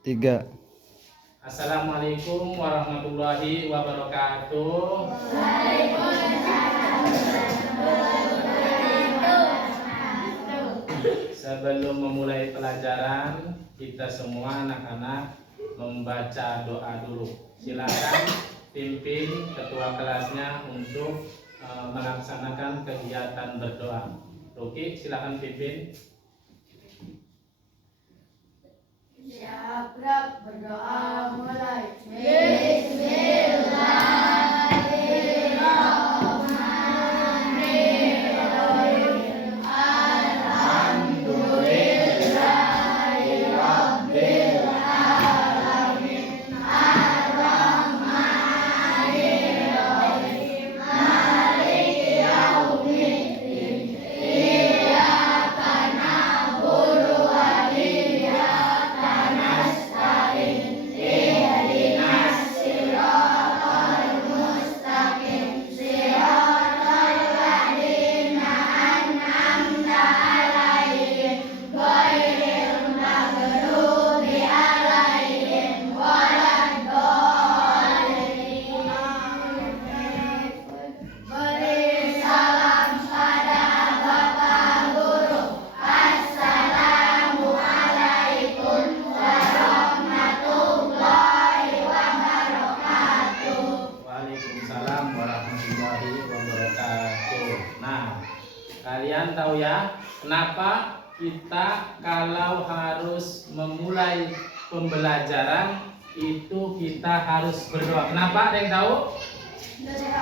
Tiga. Assalamualaikum warahmatullahi wabarakatuh. Sebelum memulai pelajaran, kita semua anak-anak membaca doa dulu. Silakan pimpin ketua kelasnya untuk melaksanakan kegiatan berdoa. Ruki, silakan pimpin. Siap, berdoa mulai. Kalian tahu ya, kenapa kita kalau harus memulai pembelajaran itu kita harus berdoa? Kenapa? Ada yang tahu?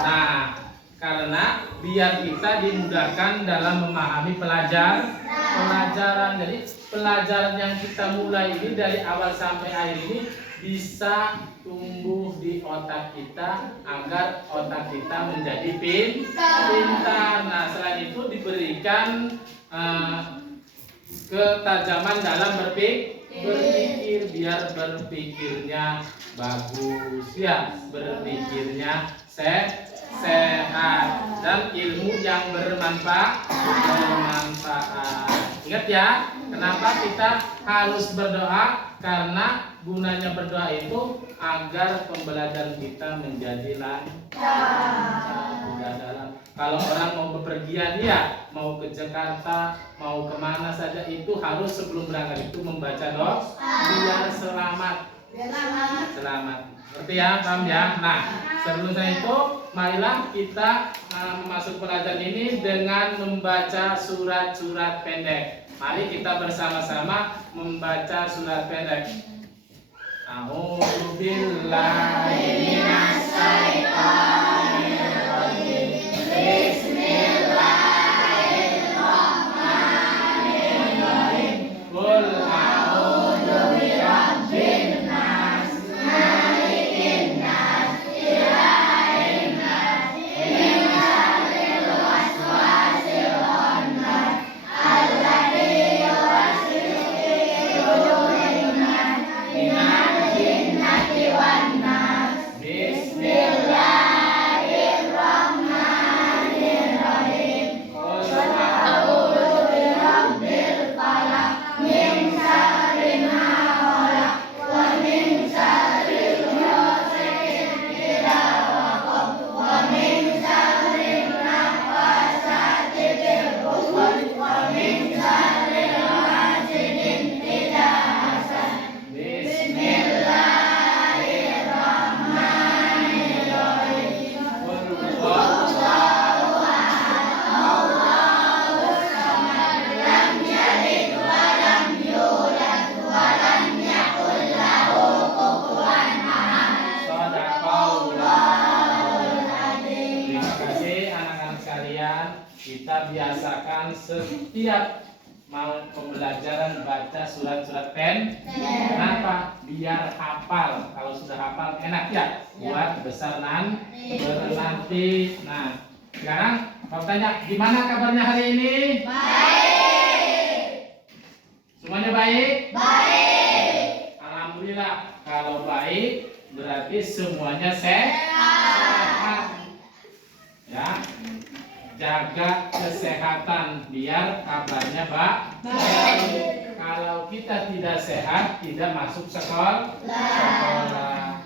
Nah, karena biar kita dimudahkan dalam memahami pelajaran. Jadi pelajaran yang kita mulai ini dari awal sampai akhir ini bisa tumbuh di otak kita agar otak kita menjadi pintar. Nah, selain itu diberikan ketajaman dalam berpikir biar berpikirnya bagus ya, berpikirnya sehat dan ilmu yang bermanfaat. Ingat ya, kenapa kita harus berdoa? Karena gunanya berdoa itu agar pembelajaran kita menjadi lancar. Kalau orang mau bepergian ya, mau ke Jakarta, mau kemana saja itu harus sebelum berangkat itu membaca doa biar selamat. Seperti ya, paham ya? Nah, sebelum itu, marilah kita masuk pelajaran ini dengan membaca surat-surat pendek. Mari kita bersama-sama membaca surat pendek. A'udzubillahi minasyaitonirrajim. Bismillahirrahmanirrahim. Qul a'udzu birabbin nas, malikin nas, ilahin nas, min syarril waswasil khannas, alladzi yuwaswisu fi sudurin nas, minal jinnati wan nas. Bismillahirrahmanirrahim. Qul a'udzu birabbil falaq, min syarri ma khalaq, wa min syarri ghasiqin idza waqab, wa min syarri naffasati fil 'uqad, wa min syarri hasidin idza hasad. Bismillahirrahmanirrahim. Qul huwallahu ahad, Allahus samad, lam yalid wa lam yulad wa lam yakul lahu kufuwan ahad. Shadaqallahul adzim. Terima kasih anak-anak sekalian. Kita biasakan setiap mau pembelajaran baca surat-surat kenapa? Biar hafal. Kalau sudah hafal enak ya buat besar nanti. Nah, sekarang Bapak tanya, gimana kabarnya hari ini? Baik. Semuanya baik? Baik. Alhamdulillah. Kalau baik berarti semuanya sehat. Ya. Jaga kesehatan biar kabarnya baik. kalau kita tidak sehat, tidak masuk sekolah.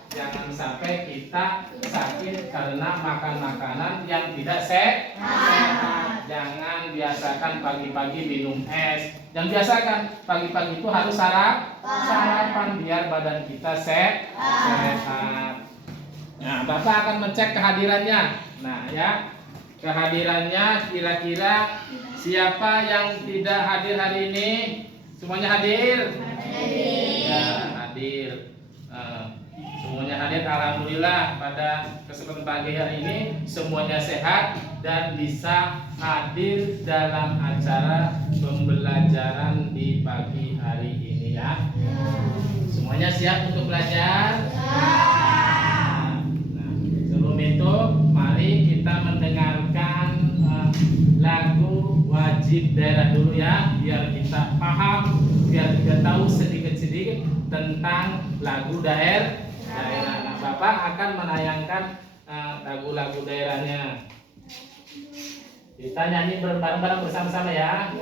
Jangan sampai kita sakit karena makan makanan yang tidak sehat. Jangan biasakan pagi-pagi minum es. Jangan biasakan pagi-pagi itu harus sarapan biar badan kita sehat. Nah, Bapak akan mengecek kehadirannya. Nah, ya. Kehadirannya kira-kira siapa yang tidak hadir hari ini? Semuanya hadir? Ya, hadir. Semuanya hadir, alhamdulillah. Pada kesempatan pagi hari ini semuanya sehat dan bisa hadir dalam acara pembelajaran di pagi hari ini ya. Semuanya siap untuk belajar? Nah, sebelum itu mari kita mendengarkan lagu wajib daerah dulu ya, biar kita paham, biar kita tahu sedikit-sedikit tentang lagu daerah. Nah, Bapak akan menayangkan lagu-lagu daerahnya. Kita nyanyi bareng-bareng bersama-sama ya.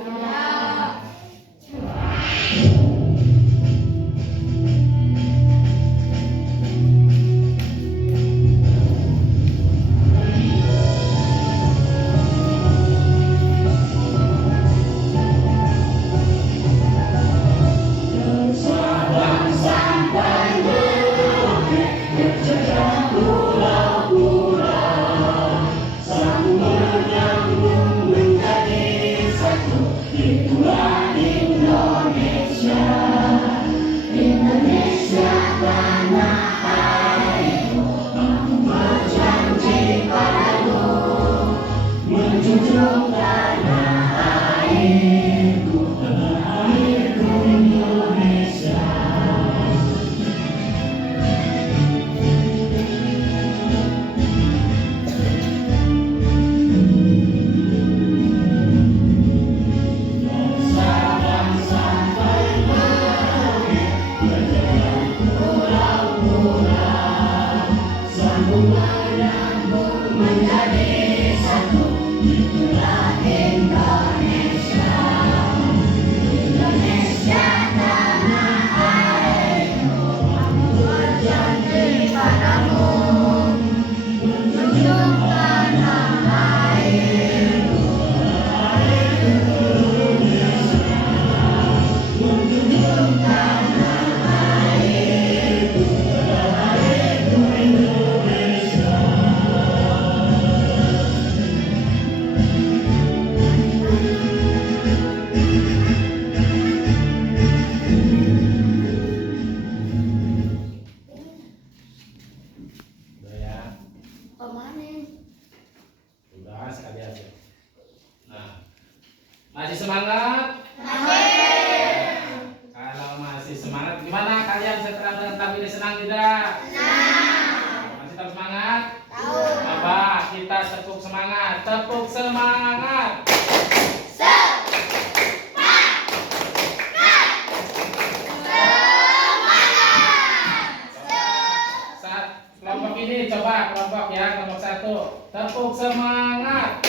Masih semangat? Kalau masih semangat, gimana kalian setelah menetap ini, senang tidak? Masih tetap semangat? Coba kita tepuk semangat, tepuk semangat. Kelompok ini coba kelompok ya, kelompok 1, tepuk semangat.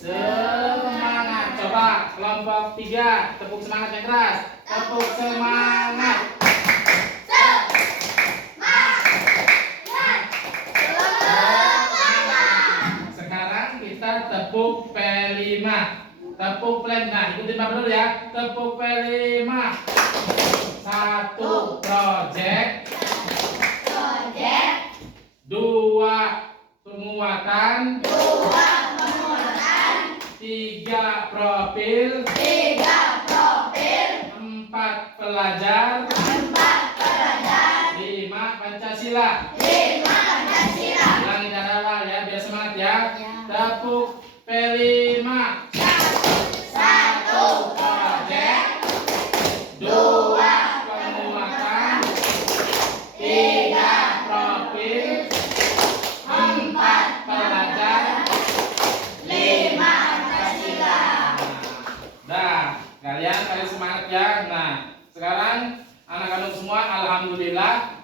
Semangat. Coba kelompok 3, tepuk semangat yang keras. Tepuk semangat. Sekarang kita tepuk P5. Tepuk P5. Nah, ikutin Bapak dulu ya. Tepuk P5. 1 project. 2 penguatan. 3 profil. 4 pelajar. 5 Pancasila. Ulangi dari awal ya, biar semangat ya. Tepuk P5. 1 project. 2 penguatan. 3 profil. 4 pelajar. 5 kalian semangat ya. Nah, sekarang anak-anak semua, alhamdulillah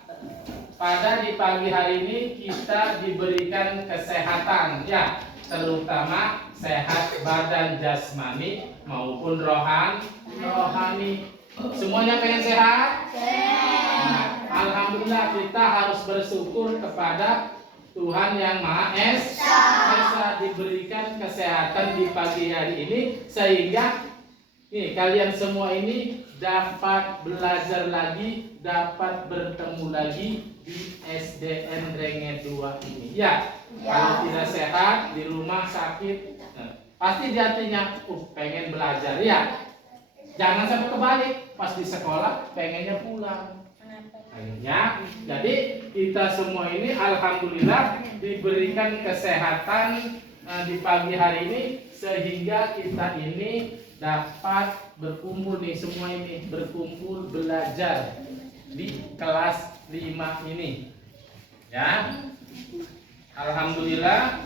pada di pagi hari ini kita diberikan kesehatan ya, terutama sehat badan jasmani maupun rohani. Semuanya pengen sehat? Nah, alhamdulillah kita harus bersyukur kepada Tuhan yang Maha Esa diberikan kesehatan di pagi hari ini sehingga nih kalian semua ini dapat belajar lagi, dapat bertemu lagi di SDN Renge 2 ini. Ya, kalau tidak sehat di rumah sakit, pasti di hatinya, pengen belajar ya. Jangan sampai kebalik, pas di sekolah pengennya pulang. Ya, jadi kita semua ini alhamdulillah diberikan kesehatan di pagi hari ini sehingga kita ini dapat berkumpul nih semua ini berkumpul belajar di kelas 5 ini. Ya, alhamdulillah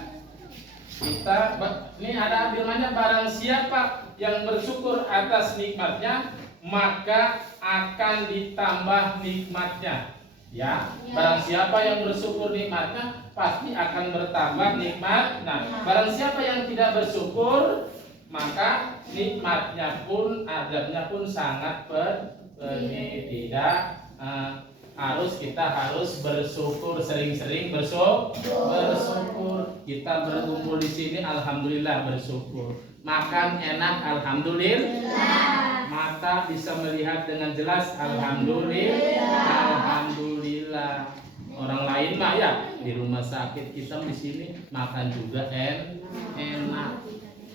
kita ini ada firman-Nya, barang siapa yang bersyukur atas nikmatnya maka akan ditambah nikmatnya. Ya, barang siapa yang bersyukur nikmatnya pasti akan bertambah nikmat. Nah, barang siapa yang tidak bersyukur maka nikmatnya pun adabnya pun sangat ini tidak kita harus bersyukur sering-sering bersyukur. Kita berkumpul di sini alhamdulillah bersyukur. Makan enak alhamdulillah. Mata bisa melihat dengan jelas alhamdulillah. Orang lain mah ya di rumah sakit, kita di sini makan juga enak.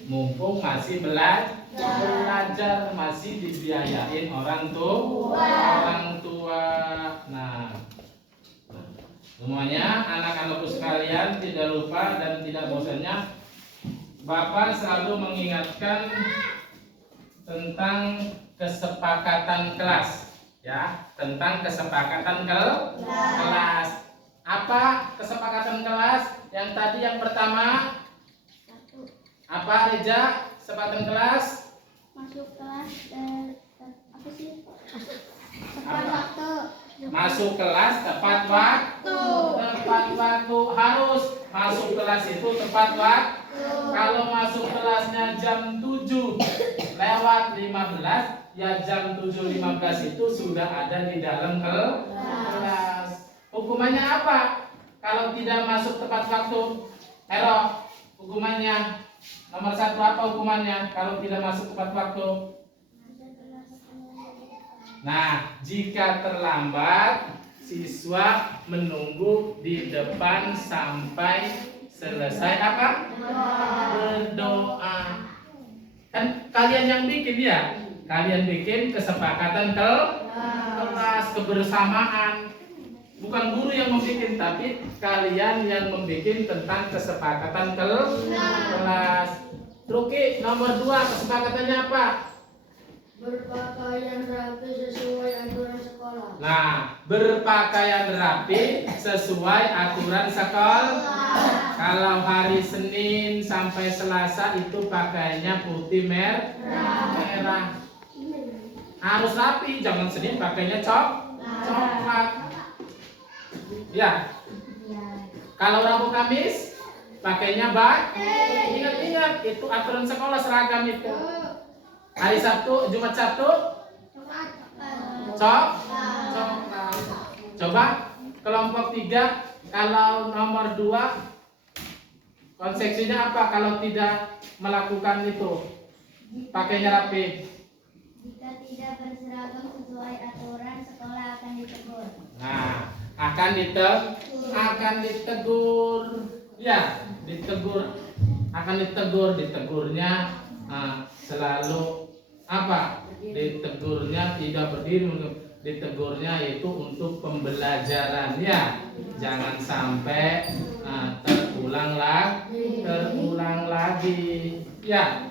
Mumpung masih belajar masih dibiayain orang tua. Nah, semuanya anak-anakku sekalian tidak lupa dan tidak bosannya Bapak selalu mengingatkan tentang kesepakatan kelas, ya, tentang kesepakatan kelas. Apa kesepakatan kelas? Yang tadi yang pertama apa Reja? Kesepakatan kelas? Masuk kelas apa sih? Tepat waktu. Masuk kelas tepat waktu. Tepat waktu harus masuk kelas itu tepat waktu. Kalau masuk kelasnya jam 7:15 ya jam 7:15 itu sudah ada di dalam kelas. Hukumannya apa? Kalau tidak masuk tepat waktu? Ero, hukumannya nomor 1 apa hukumannya kalau tidak masuk tepat waktu? Nah, jika terlambat siswa menunggu di depan sampai selesai apa? Berdoa. Kan kalian yang bikin ya? Kalian bikin kesepakatan kelas kebersamaan. Bukan guru yang membuat, tapi kalian yang membuat tentang kesepakatan kelas. Ruki, nomor 2 kesepakatannya apa? Berpakaian rapi sesuai aturan sekolah. Nah, berpakaian rapi sesuai aturan sekolah. Kalau hari Senin sampai Selasa itu pakaiannya putih merah. Harus rapi, jangan Senin pakainya coklat. Ya. Kalau Rabu Kamis pakainya ingat itu aturan sekolah seragam itu. Hari Sabtu, Jumat Sabtu coklat. Coba kelompok 3 kalau nomor 2 konsepsinya apa kalau tidak melakukan itu? Pakainya rapi. Jika tidak berseragam sesuai aturan sekolah akan ditegur. Nah, akan ditegur. Ya, ditegurnya selalu apa? Ditegurnya tidak berdiri, ditegurnya itu untuk pembelajaran ya. Jangan sampai terulang lagi. Ya.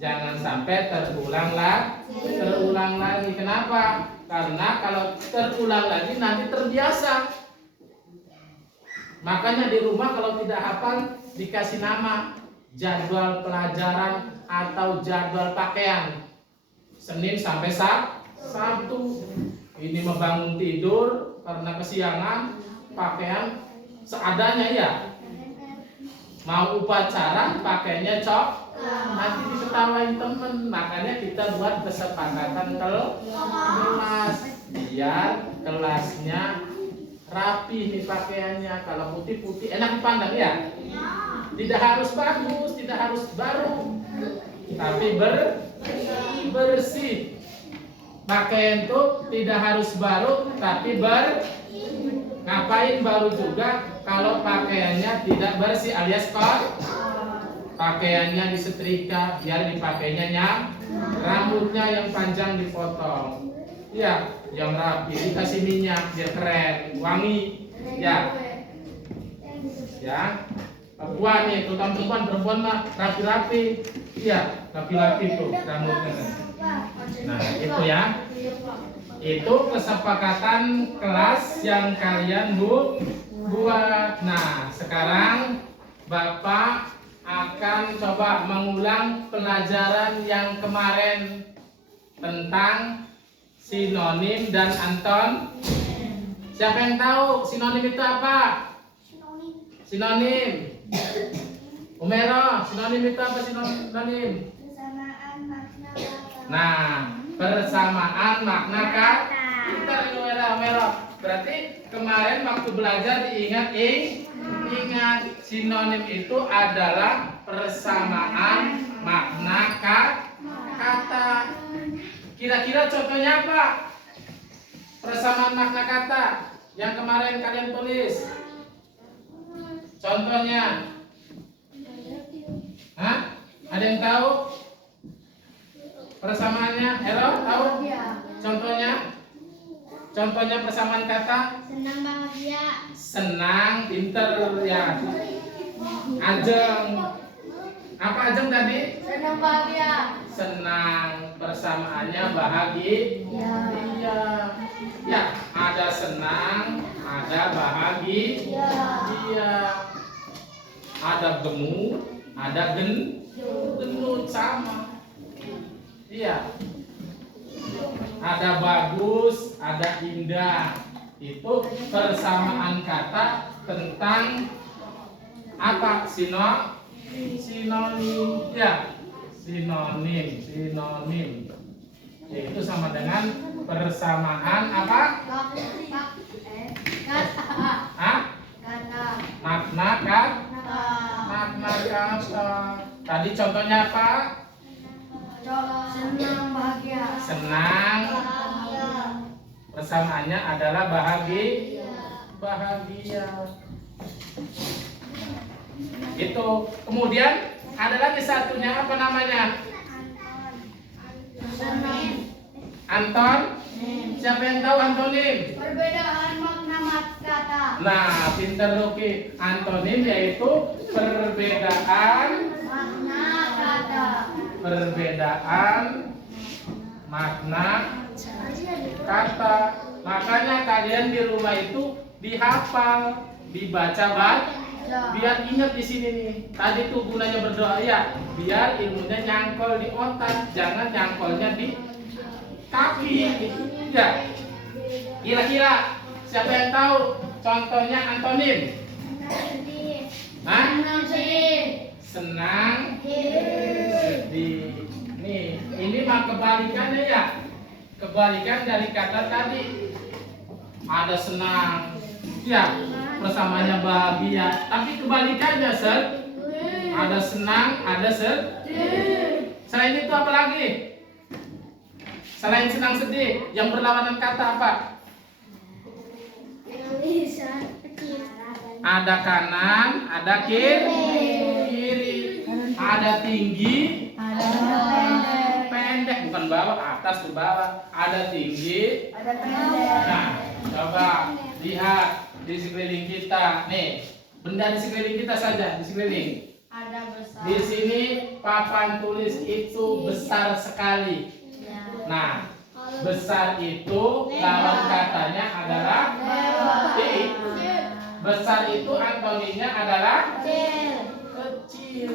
Jangan sampai terulang lagi. Kenapa? Karena kalau terulang lagi nanti terbiasa. Makanya di rumah kalau tidak hafal dikasih nama jadwal pelajaran atau jadwal pakaian. Senin sampai Sabtu. Ini membangun tidur karena kesiangan, pakaian seadanya ya. Mau upacara pakainya nanti diketawain temen. Makanya kita buat kesepakatan kelas biar kelasnya rapi nih pakaiannya. Kalau putih-putih enak dipandang ya. Tidak harus bagus, tidak harus baru, tapi bersih. Pakaian itu tidak harus baru, tapi ngapain baru juga kalau pakaiannya tidak bersih alias pakaiannya disetrika biar dipakainya rambutnya yang panjang dipotong, ya, yang rapi, dikasih minyak biar keren, wangi, ya. Perempuan nih, terutama perempuan mah rapi-rapi, iya, rapi-rapi tuh rambutnya. Nah, itu ya. Itu kesepakatan kelas yang kalian buat. Nah, sekarang Bapak akan coba mengulang pelajaran yang kemarin tentang sinonim dan anton. Siapa yang tahu sinonim itu apa? Sinonim. Umero, sinonim itu apa sinonim? Persamaan makna kata. Nah, persamaan makna kata. Bentar Umero. Berarti kemarin waktu belajar ingat sinonim itu adalah persamaan makna kata. Kira-kira contohnya apa? Persamaan makna kata yang kemarin kalian tulis. Contohnya, ada yang tahu persamaannya? Hero, tahu? Contohnya? Contohnya persamaan kata? Senang, bahagia. Senang, pinter, ya. Ajeng. Apa ajeng tadi? Senang, bahagia. Senang, persamaannya bahagia. Iya. Ya, ada senang, ada bahagia. Iya. Ada gemuk, ada gendut, sama. Iya. Ada bagus, ada indah. Itu persamaan kata tentang apa? Sinonim. Ya, sinonim. Itu sama dengan persamaan apa? Makna kata. Tadi contohnya apa? Senang, bahagia. Senang. Persamaannya adalah bahagia. Itu. Kemudian ada lagi satunya, apa namanya? Anton. Siapa yang tahu antonim? Perbedaan makna kata. Nah, pinter Luki. Antonim yaitu perbedaan Makna kata. Perbedaan makna kata. Makanya kalian di rumah itu dihafal, dibaca biar ingat di sini nih. Tadi tuh gunanya berdoa ya, biar ilmunya nyangkol di otak, jangan nyangkolnya di kaki. Ya. Kira-kira siapa yang tahu contohnya antonim? Senang, sedih. Nih, ini mah kebalikannya ya. Kebalikan dari kata tadi. Ada senang, ya, persamaannya bahagia. Tapi kebalikannya, ada senang, ada sedih. Selain itu apa lagi? Selain senang sedih, yang berlawanan kata apa? Ada kanan, ada kiri, ada tinggi, Ada pendek, bukan bawah, atas ke bawah. Ada tinggi, Ada pendek. nah, coba lihat di sekeliling kita. Nih, benda di sekeliling kita saja, di sekeliling. Ada besar. Di sini papan tulis itu besar sekali. Nah, besar itu lawan katanya adalah kecil. Besar itu antonimnya adalah kecil.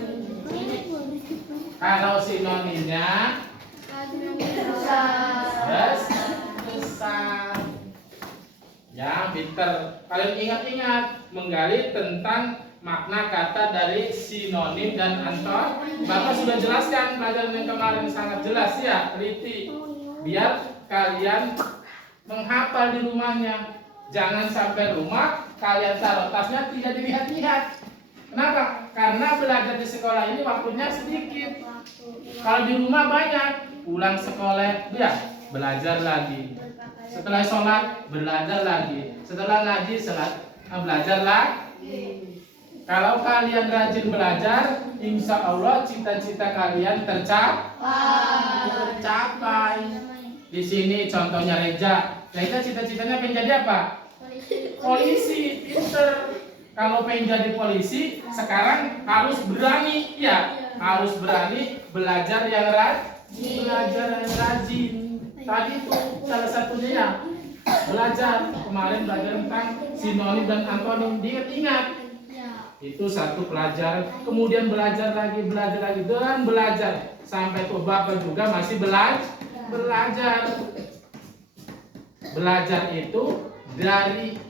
Kalau sinonimnya besar. Ya, pinter. Kalian ingat-ingat menggali tentang makna kata dari sinonim dan antonim. Bapak sudah jelaskan pelajaran yang kemarin, sangat jelas ya, teliti. Biar kalian menghafal di rumahnya. Jangan sampai rumah kalian taruh tasnya tidak dilihat-lihat. Kenapa? Karena belajar di sekolah ini waktunya sedikit. Kalau di rumah banyak, pulang sekolah ya belajar lagi. Setelah sholat belajar lagi. Setelah ngaji belajar lagi. Kalau kalian rajin belajar, insya Allah cita-cita kalian tercapai. Di sini contohnya Reja. Reja cita-citanya pengen jadi apa? Polisi. Pinter. Kalau pengen jadi polisi, sekarang harus berani, ya, harus berani belajar yang rajin. Tadi itu salah satunya ya, belajar. Kemarin belajar tentang sinonim dan antonim, diingat-ingat. Itu satu pelajaran. Kemudian belajar lagi dan belajar sampai tua bapak juga masih belajar. Belajar itu dari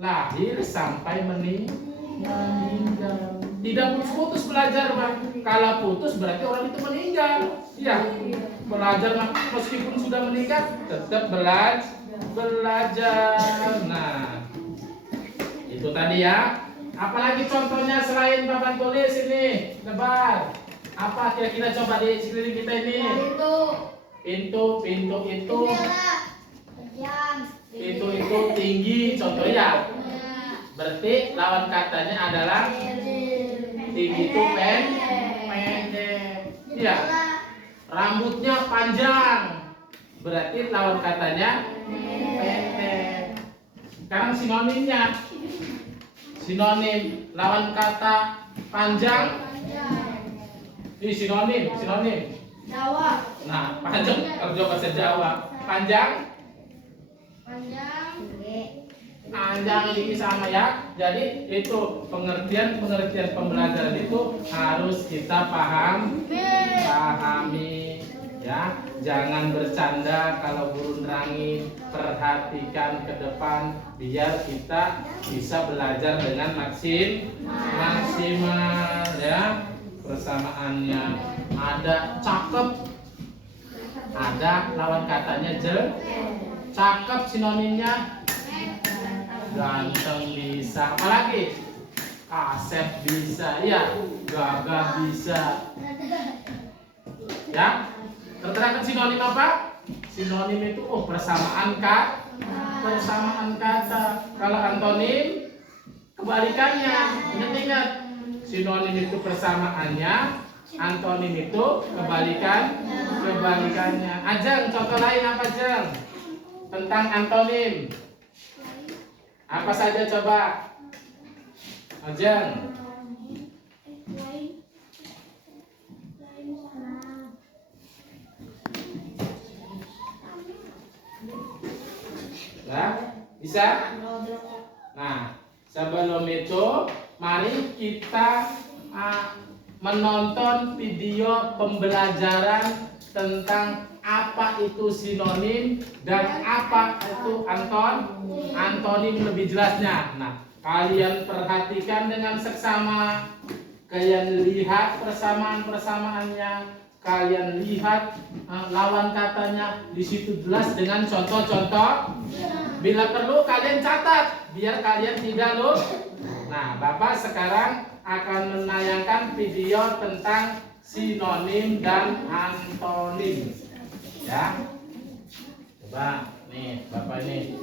lahir sampai meninggal. Tidak putus-putus belajar, Bang. Kalau putus berarti orang itu meninggal. Iya. Belajar meskipun sudah meninggal tetap belajar. Nah, itu tadi ya. Apalagi contohnya selain papan tulis ini, lebar. Apa kira-kira coba di sekeliling kita ini? Pintu itu. Pintu itu tinggi, contohnya. Berarti lawan katanya adalah tinggi itu pendek. Iya. Rambutnya panjang. Berarti lawan katanya pendek. Sekarang sinonimnya. Sinonim lawan kata panjang. Ini sinonim. Jawa. Nah, panjang kalau bahasa Jawa. Panjang tinggi sama ya. Jadi itu pengertian pembelajaran itu harus kita pahami ya. Jangan bercanda kalau guru nerangin, perhatikan ke depan biar kita bisa belajar dengan maksimal ya. Persamaannya ada cakep, ada lawan katanya cakep, sinonimnya ganteng bisa, apalagi Asep bisa, ya, gagah bisa, ya. Terterakan sinonim apa? Sinonim itu persamaan kata. Kalau antonim kebalikannya. Ingat, sinonim itu persamaannya, antonim itu kebalikannya. Ajeng, contoh lain apa, Jeng? Tentang antonim. Apa saja coba? Ajeng. Nah, bisa? Nah, sebelum itu mari kita menonton video pembelajaran tentang apa itu sinonim dan apa itu antonim lebih jelasnya. Nah, kalian perhatikan dengan seksama, kalian lihat persamaan-persamaannya, kalian lihat lawan katanya, di situ jelas dengan contoh-contoh. Bila perlu kalian catat biar kalian tidak lupa. Nah, Bapak sekarang akan menayangkan video tentang sinonim dan antonim. Ya. Coba nih, Bapak ini.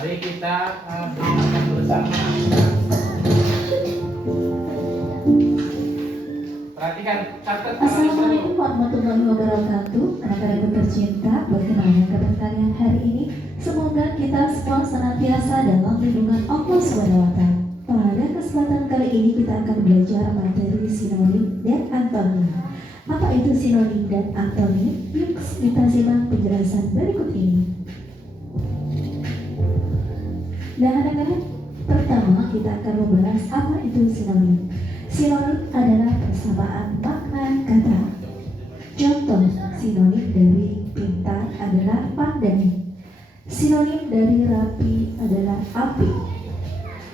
Mari kita bersama. Perhatikan, catat. Assalamualaikum warahmatullahi wabarakatuh. Anak-anakku tercinta, bagaimana kabar kalian hari ini? Semoga kita semua senantiasa dalam lindungan Allah SWT. Pada kesempatan kali ini kita akan belajar materi sinonim dan antonim. Apa itu sinonim dan antonim? Yuk kita simak penjelasan berikut ini. Dan anak-anak, pertama kita akan membahas apa itu sinonim. Sinonim adalah persamaan makna Contoh sinonim dari pintar adalah pandai. Sinonim dari rapi adalah api.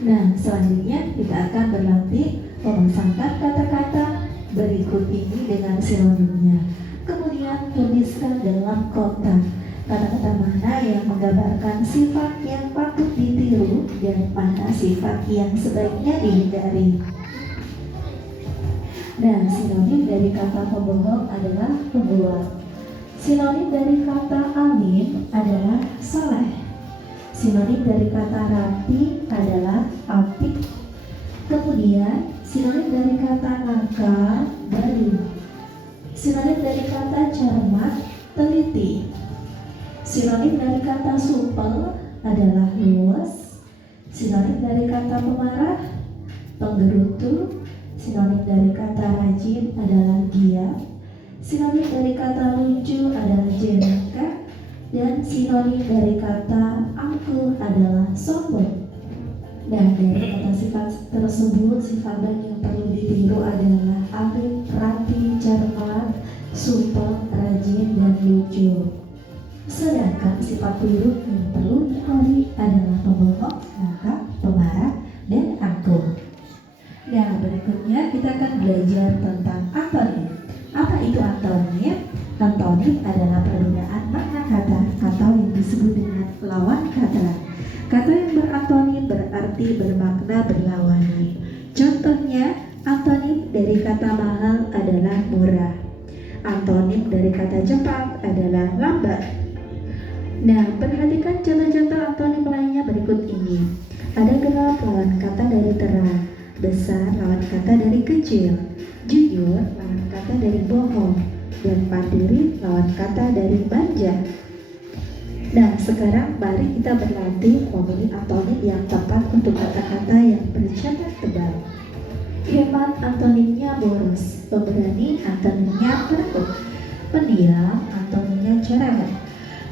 Nah, selanjutnya kita akan berlatih memasangkan kata-kata berikut ini dengan sinonimnya. Kemudian tuliskan dalam kotak kata-kata mana yang menggambarkan sifat yang patut ditiru dan mana sifat yang sebaiknya dihindari. Nah, sinonim dari kata pembohong adalah pembual. Sinonim dari kata alim adalah soleh. Sinonim dari kata rapi adalah apik. Kemudian sinonim dari kata nakal, baik. Sinonim dari kata cermat, teliti. Sinonim dari kata supel adalah luas. Sinonim dari kata pemarah, penggerutu. Sinonim dari kata rajin adalah giat. Sinonim dari kata lucu adalah jengkel. Dan sinonim dari kata angkuh adalah sombong. Dan dari kata sifat tersebut, sifat baik yang perlu ditiru adalah alim, rapi, cermat, supel, rajin, dan lucu. Sedangkan sifat buruk yang perlu dihindari adalah pembohong, nakal, pemarah, dan angkuh. Nah, berikutnya kita akan belajar tentang antonim. Apa itu antonim? Antonim adalah perbedaan makna kata atau yang disebut dengan lawan kata. Kata yang berantonim berarti bermakna berlawanan. Contohnya, antonim dari kata mahal adalah murah. Antonim dari kata cepat adalah lambat. Nah, perhatikan contoh-contoh antonim lainnya berikut ini. Ada gelap lawan kata dari terang, besar lawan kata dari kecil, jujur lawan kata dari bohong, dan mandiri lawan kata dari manja. Nah, sekarang mari kita berlatih memilih antonim yang tepat untuk kata-kata yang bercabang tebal. Hemat antonimnya boros, pemberani antonimnya penakut, pendiam antonimnya cerewet,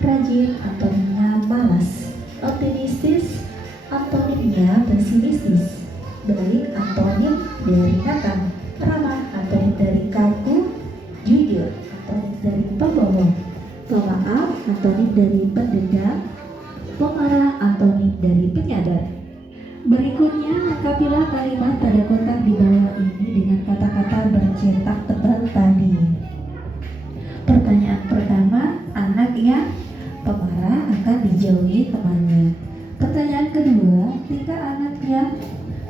rajin antonimnya malas, optimistis antonimnya pesimistis, baik antonim dari nakal, ramah antonim dari kaku, jujur antonim dari pembohong, pemaaf antonim dari pendendam, pemarah antonim dari penyadar. Berikutnya, lengkapilah kalimat pada kotak di bawah ini dengan kata-kata bercetak tebal tadi. Pertanyaan pertama, anak yang pemarah akan dijauhi temannya. Pertanyaan kedua, ketika anak yang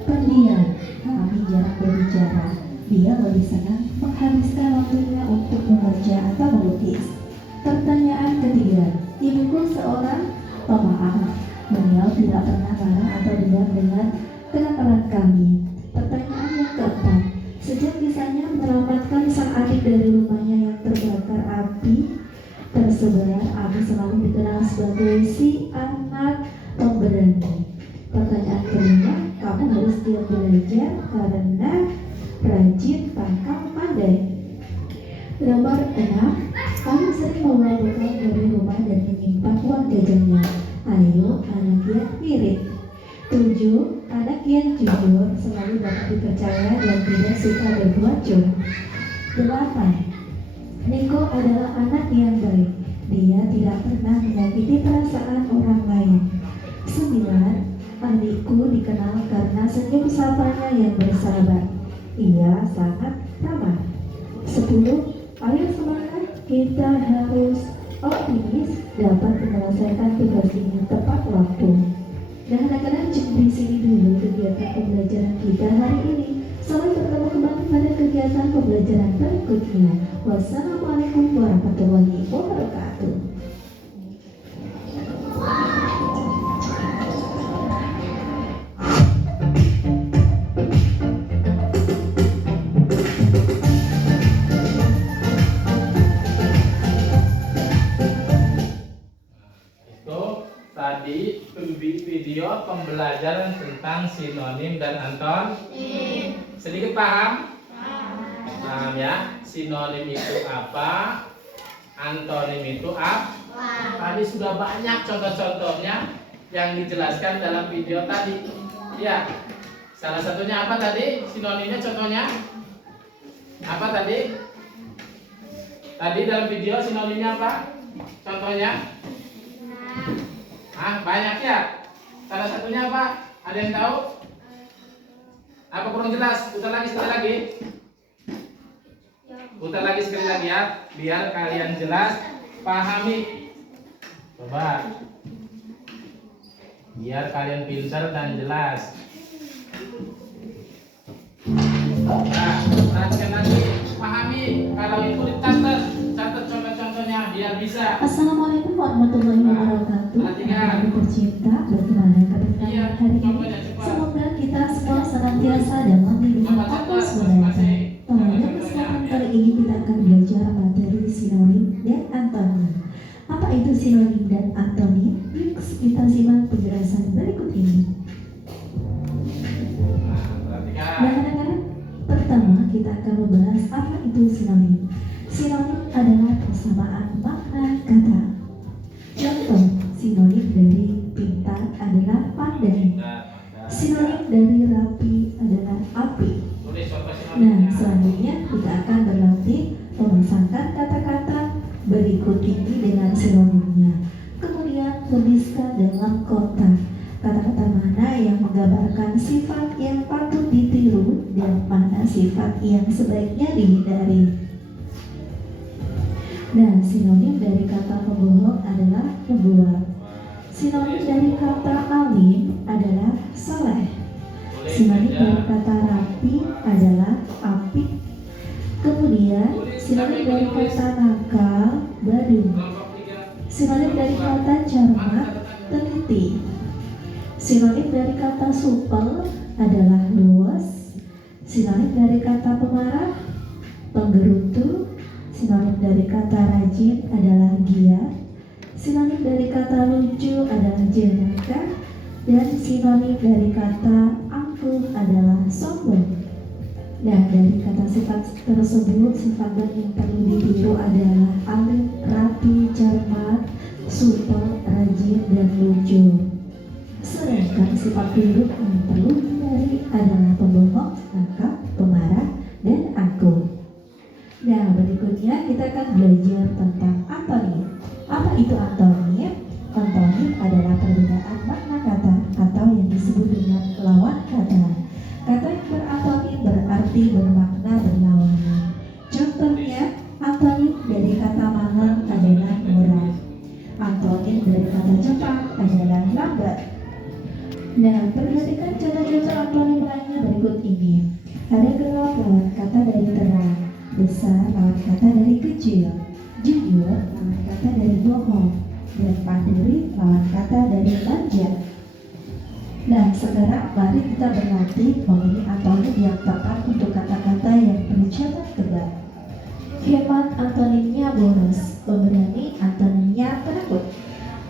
pendiam tapi jarang berbicara, dia lebih senang menghabiskan waktunya untuk membaca atau melukis. Pertanyaan ketiga, ibuku seorang pemaaf. Beliau tidak pernah marah atau dendam dengan kenakalan kami. Pertanyaan yang keempat, sejak kisahnya menyelamatkan sang adik dari rumahnya yang terbakar api tersebar, Abi selalu dikenal sebagai si anak pemberani. Pertanyaan kelima, kamu harus giat belajar karena rajin, pangkal, pandai. Nomor 6, kamu sering membawa bekal dari rumah dan menyimpan uang jajannya. Ayo, anak yang mirip. 7, anak yang jujur selalu dapat dipercaya dan tidak suka berbuat curang. 8, Niko adalah anak yang baik. Dia tidak pernah menyakiti perasaan orang lain. 9, adikku dikenal karena senyum sapanya yang bersahabat. Ia sangat ramah. 10, ayo semangat, kita harus optimis dapat menyelesaikan tugas ini tepat waktu. Nah, anak-anak, di sini dulu kegiatan pembelajaran kita hari ini. Sampai bertemu kembali pada kegiatan pembelajaran berikutnya. Wassalamualaikum warahmatullahi wabarakatuh. Tadi video pembelajaran tentang sinonim dan antonim. Sedikit paham? Paham ya? Sinonim itu apa? Antonim itu apa? Tadi sudah banyak contoh-contohnya yang dijelaskan dalam video tadi. Ya. Salah satunya apa tadi? Sinonimnya contohnya? Apa tadi? Tadi dalam video sinonimnya apa? Contohnya? Banyak ya. Salah satunya apa? Ada yang tahu? Apa kurang jelas? Putar lagi sekali lagi. Putar lagi sekali lagi ya, biar kalian jelas pahami. Coba. Biar kalian pintar dan jelas. Nah, perhatikan lagi, pahami. Kalau itu dicatat, catat contoh-contohnya biar bisa. Assalamualaikum warahmatullahi wabarakatuh. Anak tercinta, bagaimana kabar kalian hari ini? Semoga kita semua senantiasa dalam lindungan Allah SWT. Pada kesempatan kali ini kita akan belajar materi sinonim dan antonim. Apa itu sinonim dan antonim? Yuk kita simak penjelasan berikut ini. Nah, anak-anak, pertama kita akan membahas apa itu sinonim. Sinonim adalah persamaan makna kata. Contoh sinonim dari pintar adalah pandai. Sinonim dari rapi adalah api. Nah, selanjutnya kita akan berlatih memasangkan kata-kata berikut ini dengan sinonimnya. Kemudian tuliskan dalam kotak kata-kata mana yang menggambarkan sifat yang patut ditiru dan mana sifat yang sebaiknya dihindari. Nah, sinonim dari kata pembohong adalah pembual. Sinonim dari kata alim adalah saleh. Sinonim dari kata rapi adalah apik. Kemudian sinonim dari kata nakal, badung. Sinonim dari kata cermat, teliti. Sinonim dari kata supel adalah luas. Sinonim dari kata pemarah, penggerutu. Sinonim dari kata rajin adalah giat. Sinonim dari kata lucu adalah jenaka. Dan sinonim dari kata angkuh adalah sombong. Nah, dari kata sifat tersebut, sifat yang perlu ditiru adalah alim, rapi, cermat, supel, rajin, dan lucu. Sedangkan sifat buruk yang perlu dihindari adalah pembohong, nakal, pemarah, dan angkuh. Nah, berikutnya kita akan belajar tentang antonim. Apa itu antonim? Antonim adalah perbedaan makna kata atau yang disebut dengan lawan kata. Kata yang berantonim berarti bermakna berlawanan. Contohnya, antonim dari kata mahal adalah murah. Antonim dari kata cepat adalah lambat. Nah, perhatikan contoh-contoh antonim lainnya berikut ini. Ada gelap lawan kata dari terang, besar lawan kata dari kecil, jujur lawan kata dari bohong, dan panduri lawan kata dari manja. Nah, sekarang mari kita berlatih memilih antonim yang tepat untuk kata-kata yang tercatat tebal. Hemat antonimnya boros, pemberani antonimnya penakut,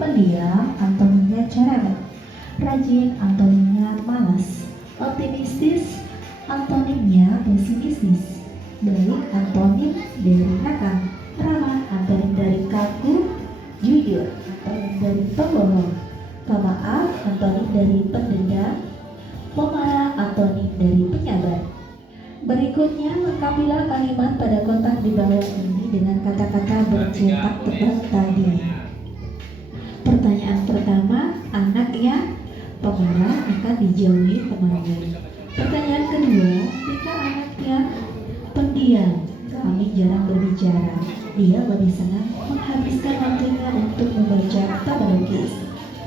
pendiam antonimnya cerewet, rajin antonimnya malas, optimistis antonimnya pesimistis, baik antonim dari nakal, ramah antonim dari kaku, jujur antonim dari pembohong, pemaaf antonim dari pendendam, pemarah antonim dari penyabar. Berikutnya, lengkapilah kalimat pada kotak di bawah ini dengan kata-kata bercetak tebal tadi. Pertanyaan pertama, anak yang pemarah akan dijauhi temannya. Pertanyaan kedua, jika anak yang pendiam, kami jarang berbicara, dia lebih senang menghabiskan waktunya untuk membaca atau melukis.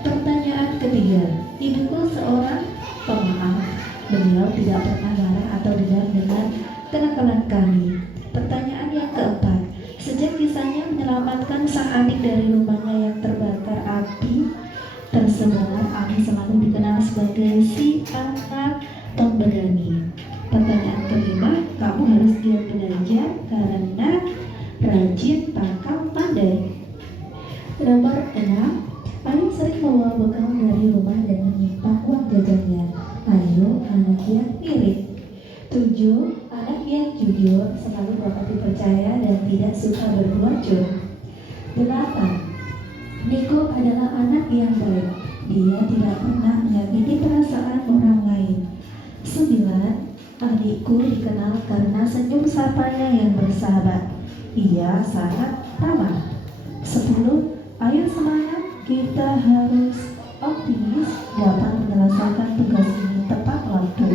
Pertanyaan ketiga, ibuku seorang pemaaf, beliau tidak pernah marah atau dendam dengan kenakalan kami. Pertanyaan yang keempat, sejak kisahnya menyelamatkan sang adik dari rumahnya yang terbakar api tersebar, Ami selalu dikenal sebagai si anak pemberani. Pertanyaan kelima, kamu harus giat belajar karena rajin, tangkal, pandai. Nomor 6, Alim sering membawa bekal dari rumah dan menyimpan uang jajannya. Ayo, anak yang irit. 7, anak yang jujur, selalu dapat dipercaya dan tidak suka berbuat curang. 8, Niko adalah anak yang baik. Dia tidak pernah menyakiti perasaan orang lain. 9, adikku dikenal karena senyum sapanya yang bersahabat. Ia sangat ramah. 10. Ayo semangat, kita harus optimis dapat menyelesaikan tugas ini tepat waktu.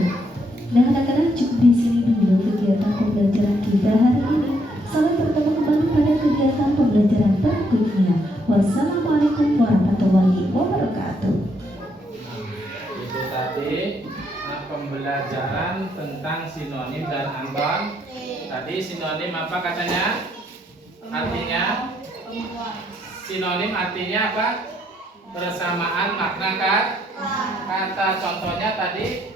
Nah, anak-anak, cukup di sini dulu kegiatan pembelajaran kita hari ini. Sampai bertemu kembali pada kegiatan pembelajaran berikutnya. Wassalamualaikum warahmatullahi wabarakatuh. Itu tadi pembelajaran tentang sinonim dan anton. Tadi sinonim apa katanya? Artinya sinonim artinya apa? Persamaan makna kan? Kata contohnya tadi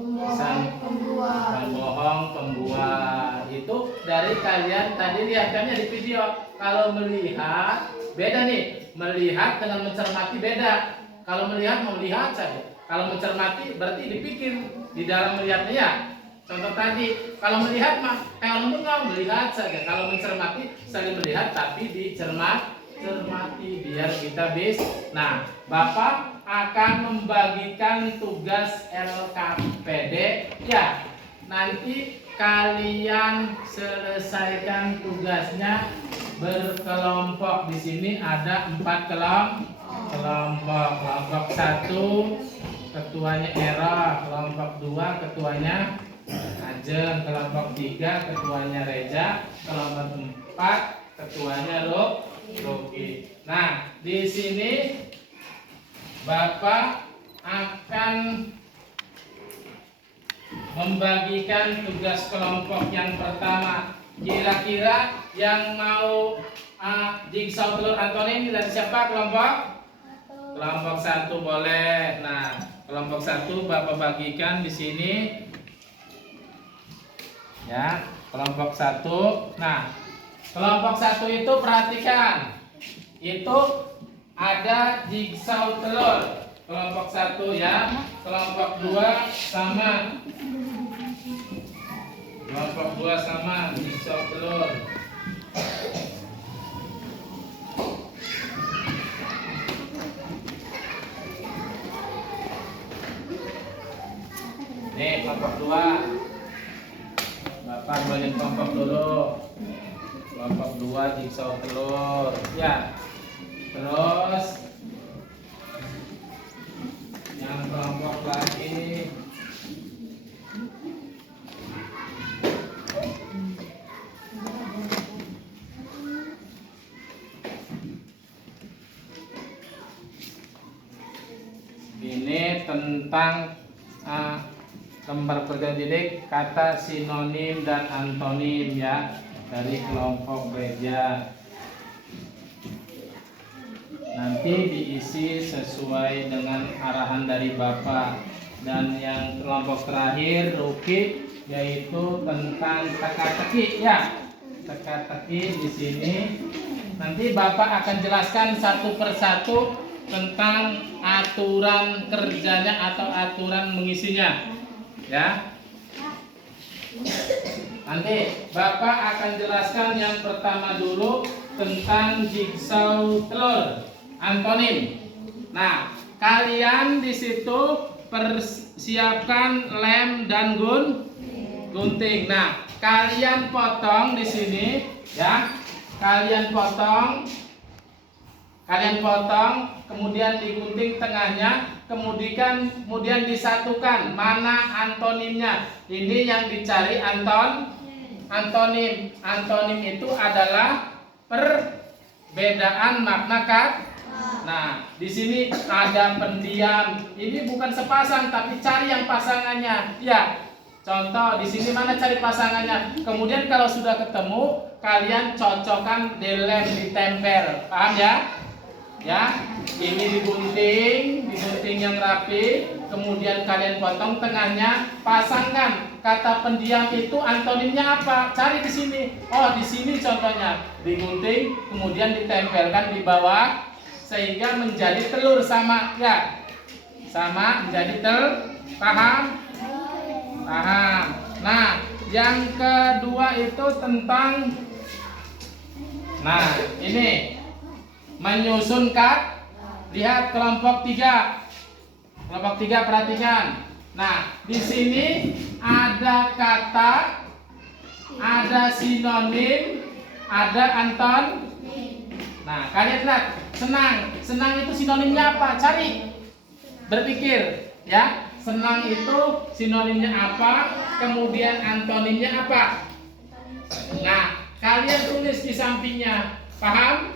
pembohong, pembual. Itu dari kalian tadi lihatnya di video. Kalau melihat beda nih, melihat dengan mencermati beda. Kalau melihat mau melihat saja. Kalau mencermati berarti dipikir di dalam melihatnya ya. Contoh tadi, kalau melihat mah kalau bengong melihat saja. Kalau mencermati saling melihat tapi cermati biar kita bisa. Nah, Bapak akan membagikan tugas LKPD ya. Nanti kalian selesaikan tugasnya berkelompok. Di sini ada 4 kelompok. Kelompok 1 ketuanya Era, kelompok 2 ketuanya Ajeng, kelompok 3 ketuanya Reja, kelompok 4 ketuanya Roki. Nah, di sini Bapak akan membagikan tugas kelompok yang pertama. Kira-kira yang mau jigsaw telur antonim dari siapa kelompok? Kelompok 1 boleh. Nah, kelompok 1 Bapak bagikan di sini. Ya, kelompok 1. Nah, kelompok 1 itu perhatikan. Itu ada jigsaw telur. Kelompok 1 ya. Kelompok 2 sama. Kelompok 2 sama jigsaw telur. Nih, kelompok 2. Bapak balik kelompok dulu. Kelompok 2 jigsaw telur. Ya. Terus yang kelompok lagi ini tentang lembar kerja didik kata sinonim dan antonim ya dari kelompok Reja. Nanti diisi sesuai dengan arahan dari Bapak. Dan yang kelompok terakhir Ruki yaitu tentang teka-teki ya. Teka-teki di sini nanti Bapak akan jelaskan satu persatu tentang aturan kerjanya atau aturan mengisinya ya. Nanti Bapak akan jelaskan yang pertama dulu tentang jigsaw telur antonim. Nah, kalian di situ persiapkan lem dan gunting. Nah, kalian potong di sini ya. Kalian potong, kemudian digunting tengahnya, kemudian disatukan mana antonimnya. Ini yang dicari antonim. Antonim itu adalah perbedaan makna kata. Nah, di sini ada pendiam. Ini bukan sepasang tapi cari yang pasangannya. Ya. Contoh di sini mana cari pasangannya. Kemudian kalau sudah ketemu, kalian cocokkan di lem, ditempel. Paham ya? Ya. Ini digunting yang rapi, kemudian kalian potong tengahnya, pasangkan. Kata pendiam itu antonimnya apa? Cari di sini. Oh, di sini contohnya. Digunting, kemudian ditempelkan di bawah sehingga menjadi telur sama ya. Sama menjadi paham? Paham. Nah, yang kedua itu tentang ini menyusun kat. Lihat kelompok 3. Kelompok 3 perhatikan. Nah, di sini ada kata ada sinonim, ada anton. Nah, kalian lihat, senang. Senang itu sinonimnya apa? Cari. Berpikir, ya. Senang itu sinonimnya apa? Kemudian antonimnya apa? Nah, kalian tulis di sampingnya. Paham?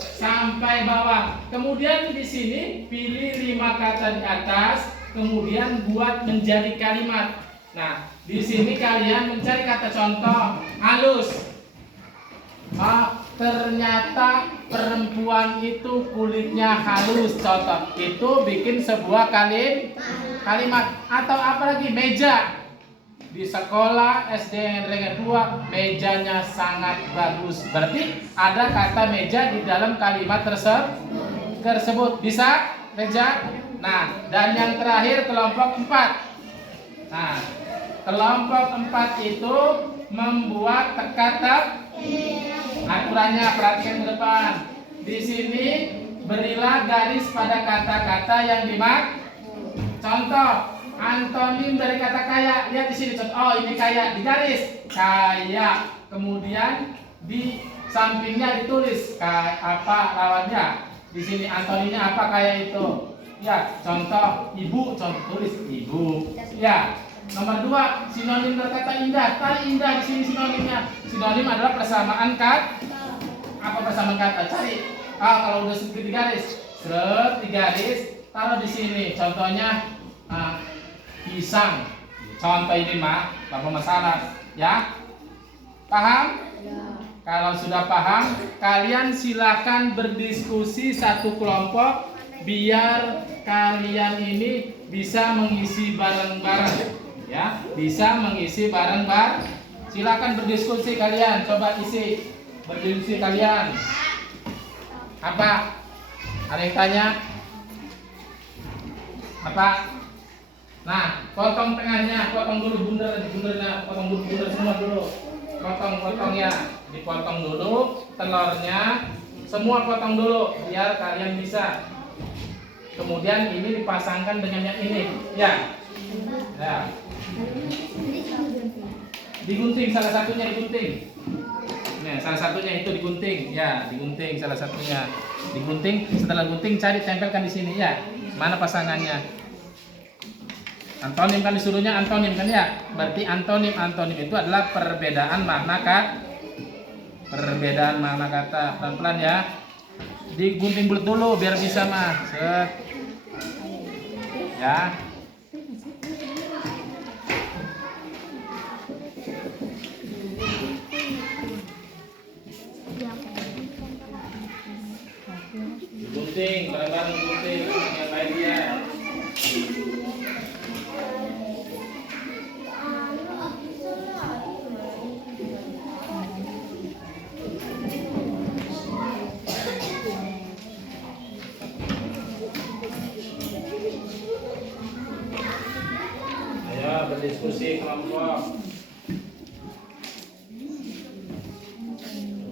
Sampai bawah. Kemudian di sini pilih 5 kata di atas, kemudian buat menjadi kalimat. Nah, di sini kalian mencari kata contoh. Halus. Ternyata perempuan itu kulitnya halus. Contoh. Itu bikin sebuah kalimat. Atau apa lagi? Meja. Di sekolah SD Negeri 2 mejanya sangat bagus. Berarti ada kata meja di dalam kalimat tersebut. Bisa? Meja. Nah, dan yang terakhir kelompok 4. Nah, kelompok 4 itu membuat teka-teki. Aturannya perhatikan ke depan. Di sini berilah garis pada kata-kata yang dimaksud. Contoh, antonim dari kata kaya. Lihat di sini contoh. Oh, ini kaya, digaris. Kaya. Kemudian di sampingnya ditulis apa lawannya. Di sini antonimnya apa kaya itu? Ya, contoh ibu, contoh tulis ibu. Ya. Nomor 2, sinonim dari kata indah. Cari indah di sini sinonimnya. Sinonim adalah persamaan kata. Apa persamaan kata? Cari. Kalau udah sedikit digaris, digaris, taruh di sini. Contohnya pisang. Contoh ini mah, apa masalah? Ya, paham? Kalau sudah paham, kalian silakan berdiskusi satu kelompok biar kalian ini bisa mengisi bareng-bareng. Ya, bisa mengisi bareng-bareng. Silakan berdiskusi kalian, coba isi berdiskusi kalian. Apa? Ada yang tanya? Apa? Nah, potong tengahnya, potong dulu bundernya, potong bunder semua dulu. Potong ya, dipotong dulu telurnya, semua potong dulu biar kalian bisa. Kemudian ini dipasangkan dengan yang ini, ya. Ya. Digunting, salah satunya digunting. Nah, salah satunya itu digunting, ya, digunting salah satunya. Digunting, setelah gunting cari tempelkan di sini ya. Mana pasangannya? Antonim kan disuruhnya antonim kan ya? Berarti antonim itu adalah perbedaan makna kata. Perbedaan makna kata. Pelan-pelan ya. Digunting bulat dulu biar bisa mah. Set. Ya. Gunting, bareng-bareng gunting, yang lain dia. Ayo berdiskusi kelompok.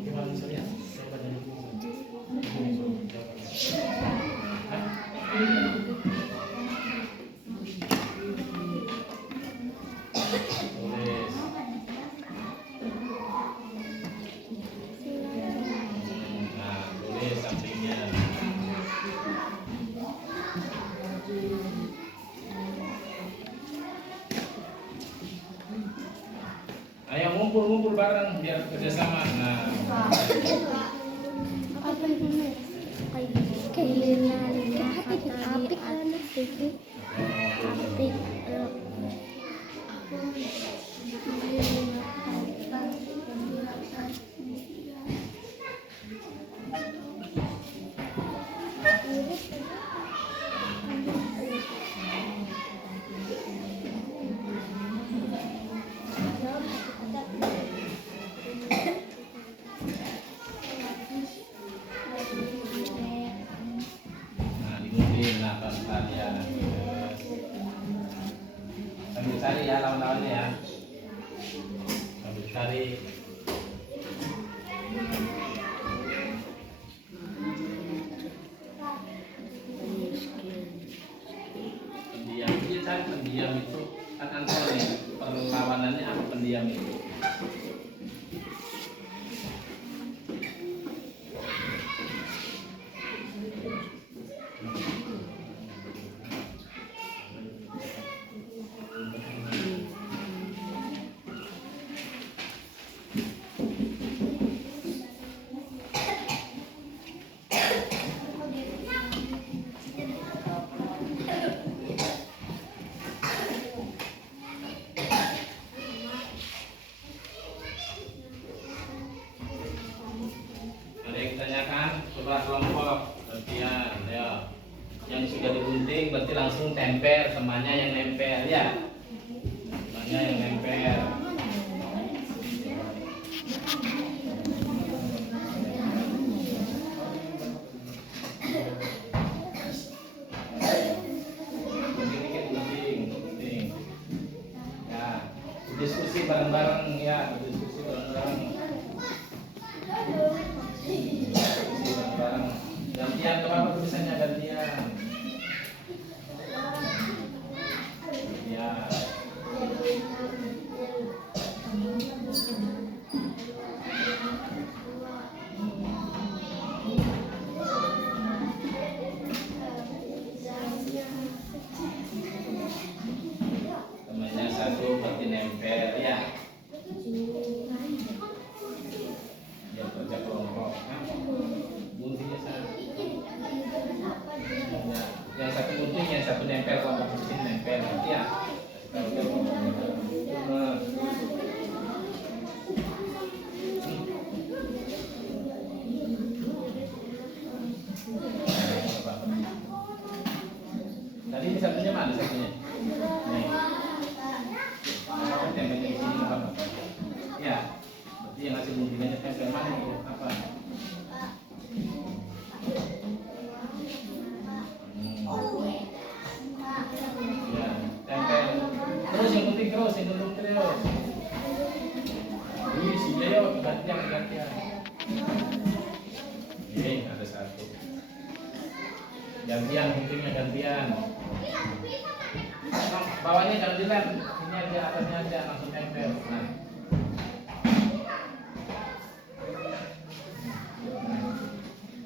Gimana misalnya? Ayo ngumpul bareng biar kerjasama. Nah, digunting nafas kalian. Sambil cari ya lawan-lawannya ya. Sambil cari. Pendiam, dia cari pendiam itu kan antonim. Perlawanannya apa pendiam itu? gunting berarti langsung tempel, temannya yang nempel ya. Temannya yang nempel. Gunting. Ya, diskusi bareng-bareng ya, diskusi bareng-bareng. Bareng. Gantian apa tulisannya gantian? Ya. Temannya satu berarti nempel ya. Dia kerja kelompok. Guntingnya satu. Yang satu gunting, yang satu nempel, kelompok gunting nempel ya. Tadi ini satunya mana satunya? Nih. Apa tempelnya di sini apa? Ya. Berarti yang hasil guntingannya tempel mana itu? Apa? Ya, tempel. Terus yang penting terus, yang penting terus. Ini si Leo gantian. Ini ada satu. Gantian, guntingnya gantian. Bawahnya jangan dilem, ini aja atasnya aja langsung tempel. Nah.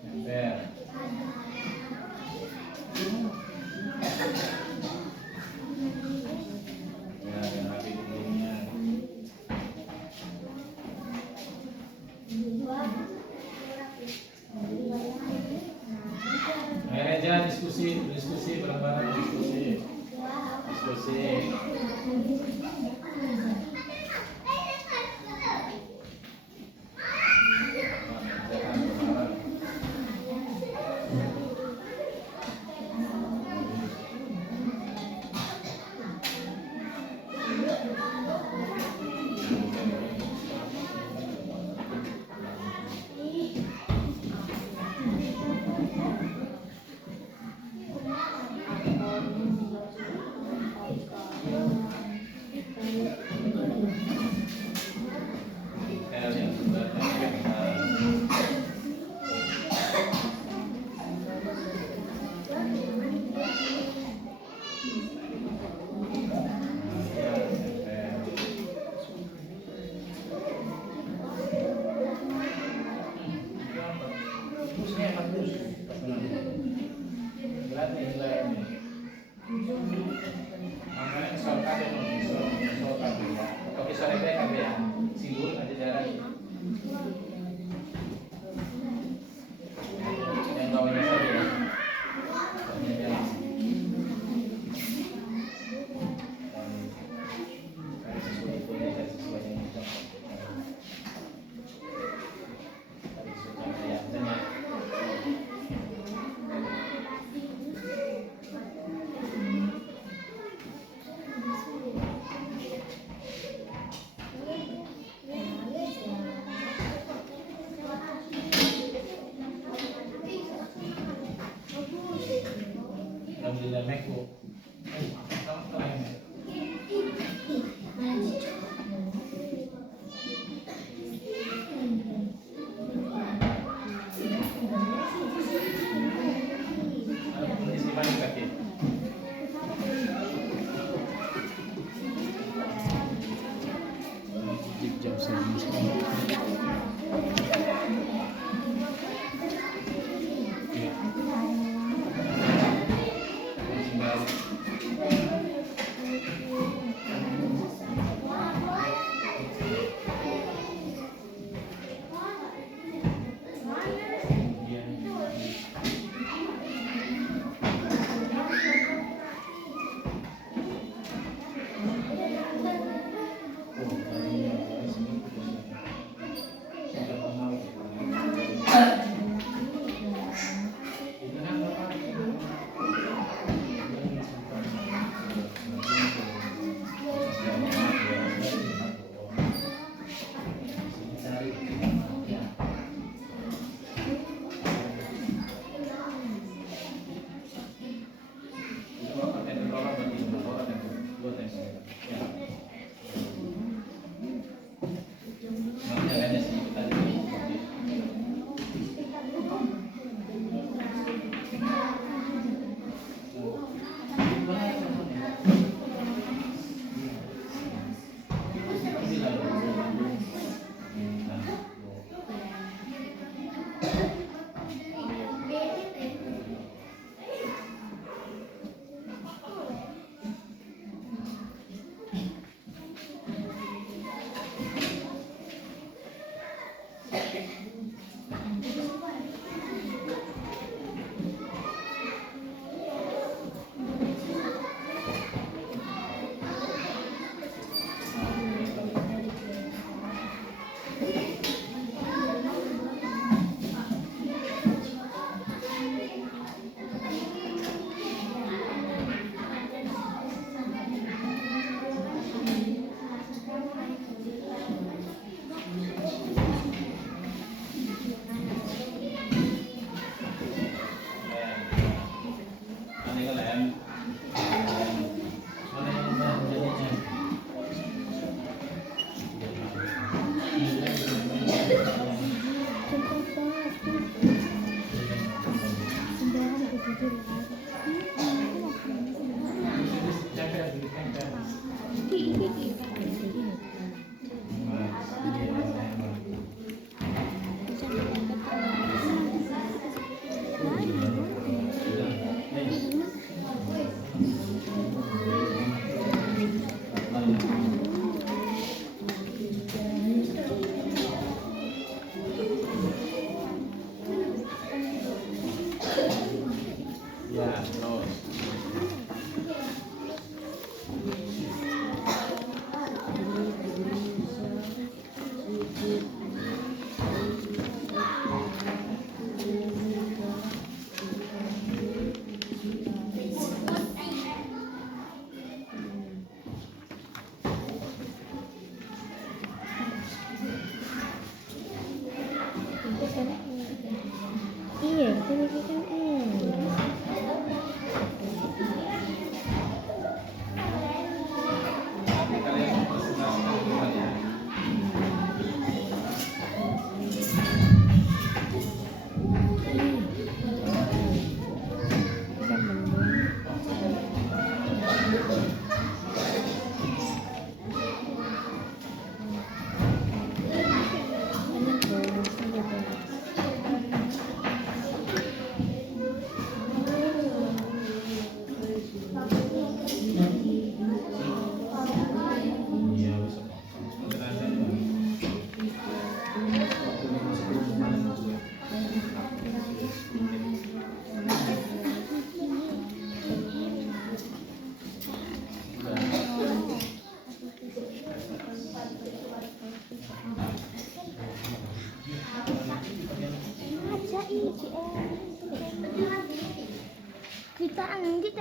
Tempel. Ya, yang rapi guntingnya. Aja diskusi bareng-bareng diskusi.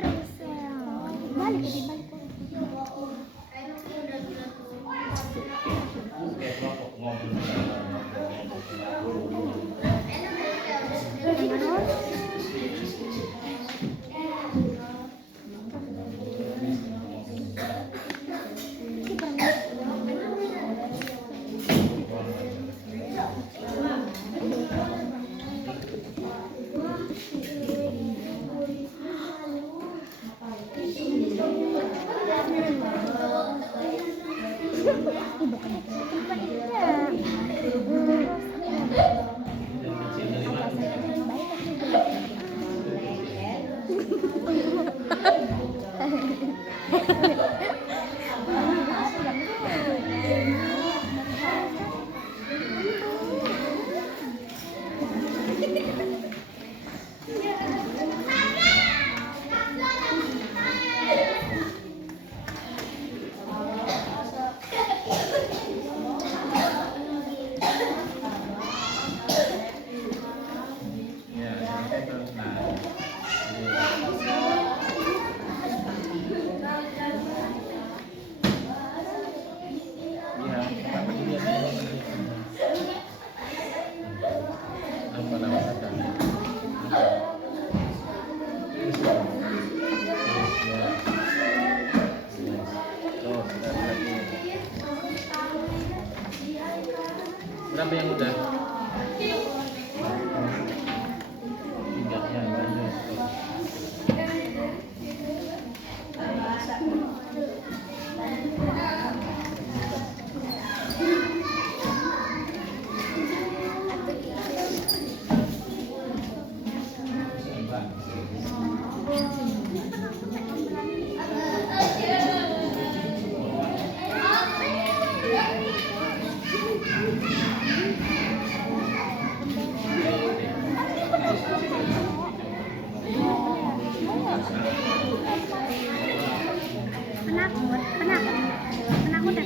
Balik, balik. Berapa yang udah? Tiga ya, lanjut. Penakut ya,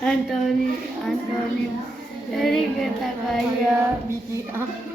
Antoni dari kata kaya bikin aku.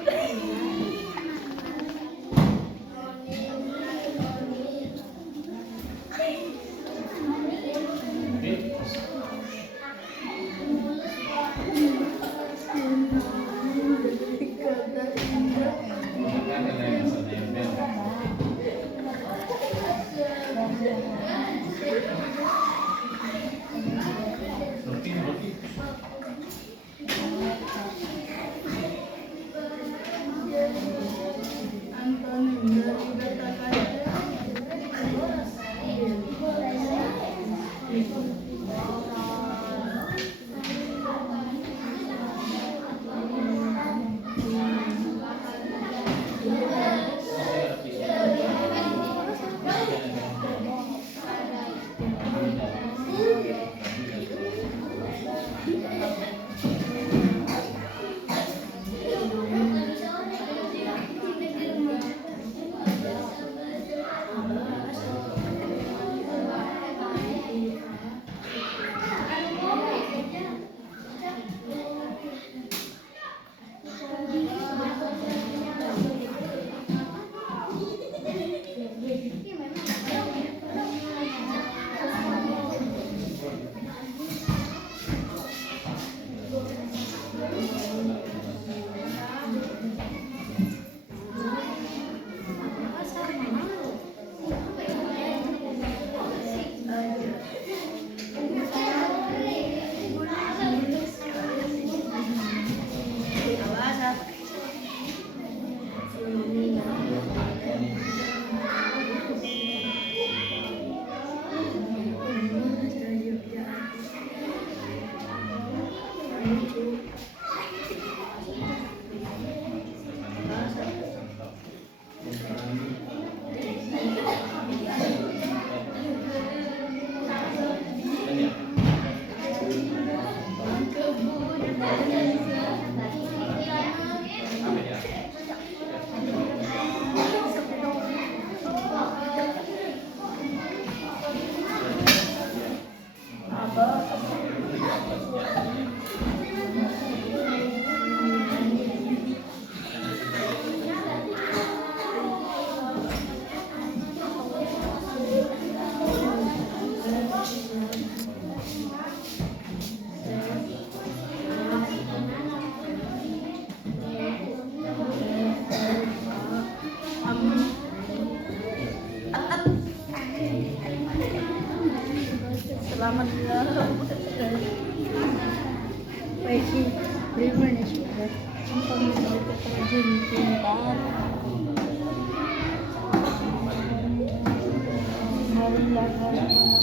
River na sugar. Ang pag-ibig ko pala dyan, pintar. Marilagan na.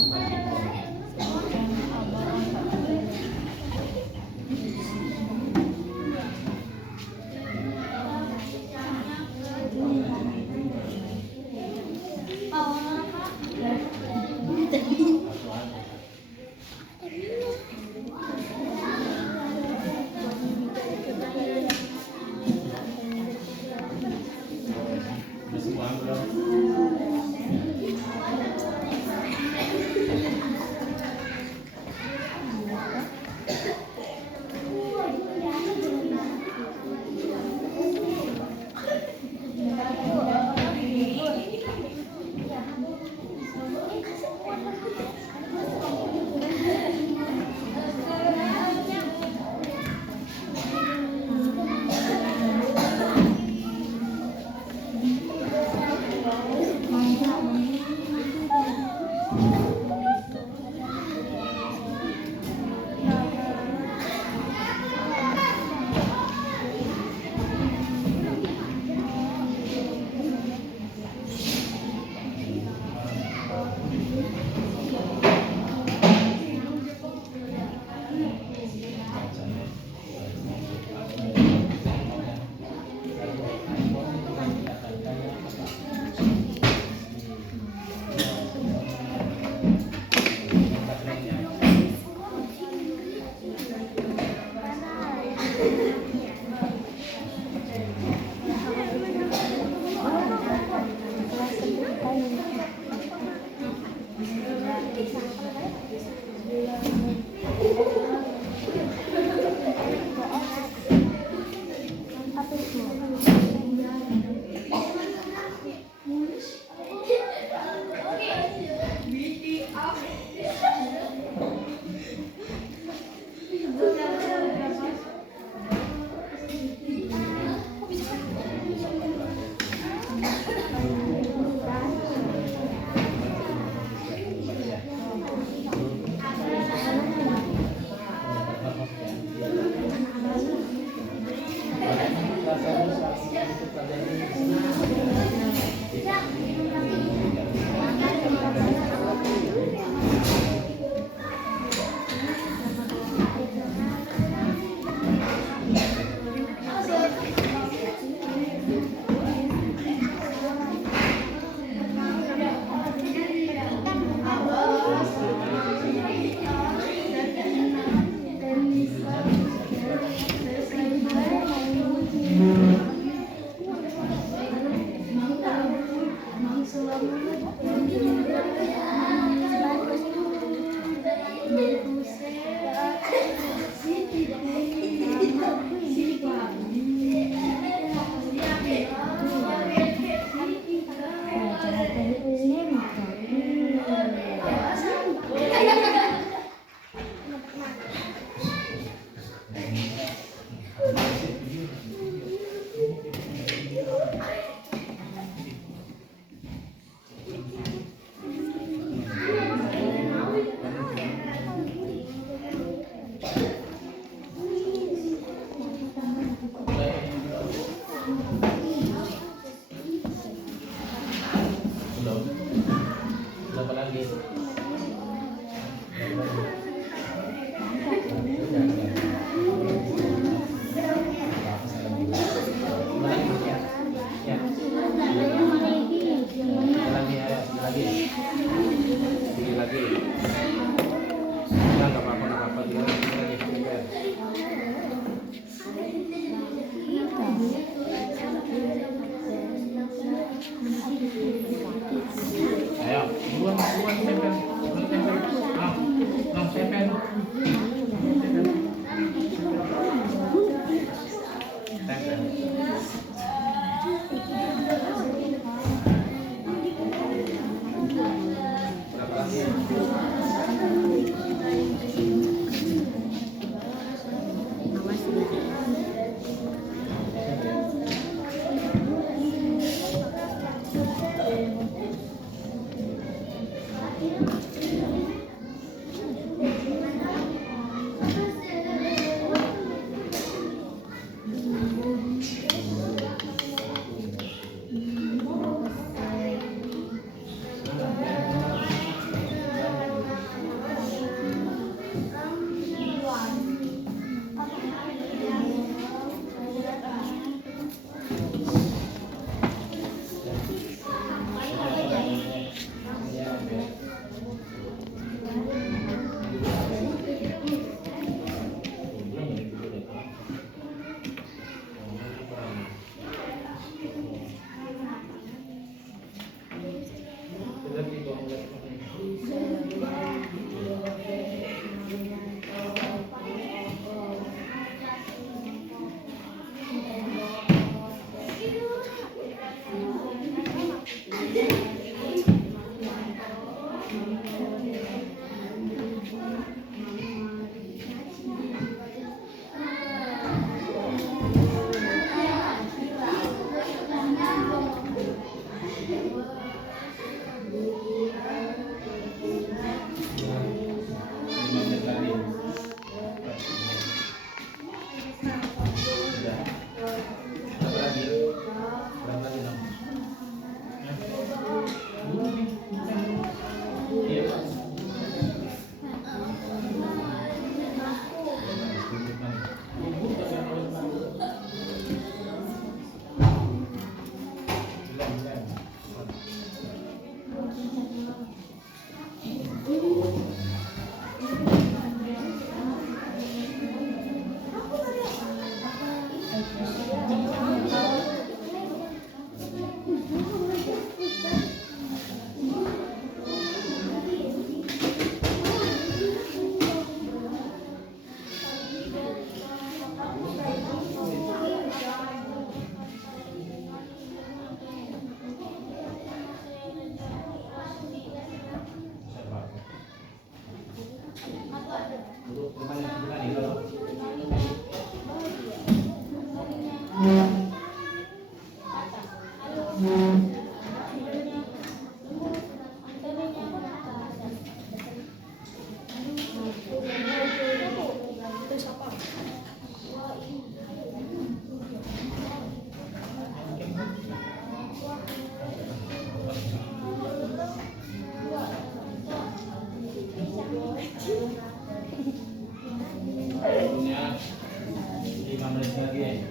menit lagi.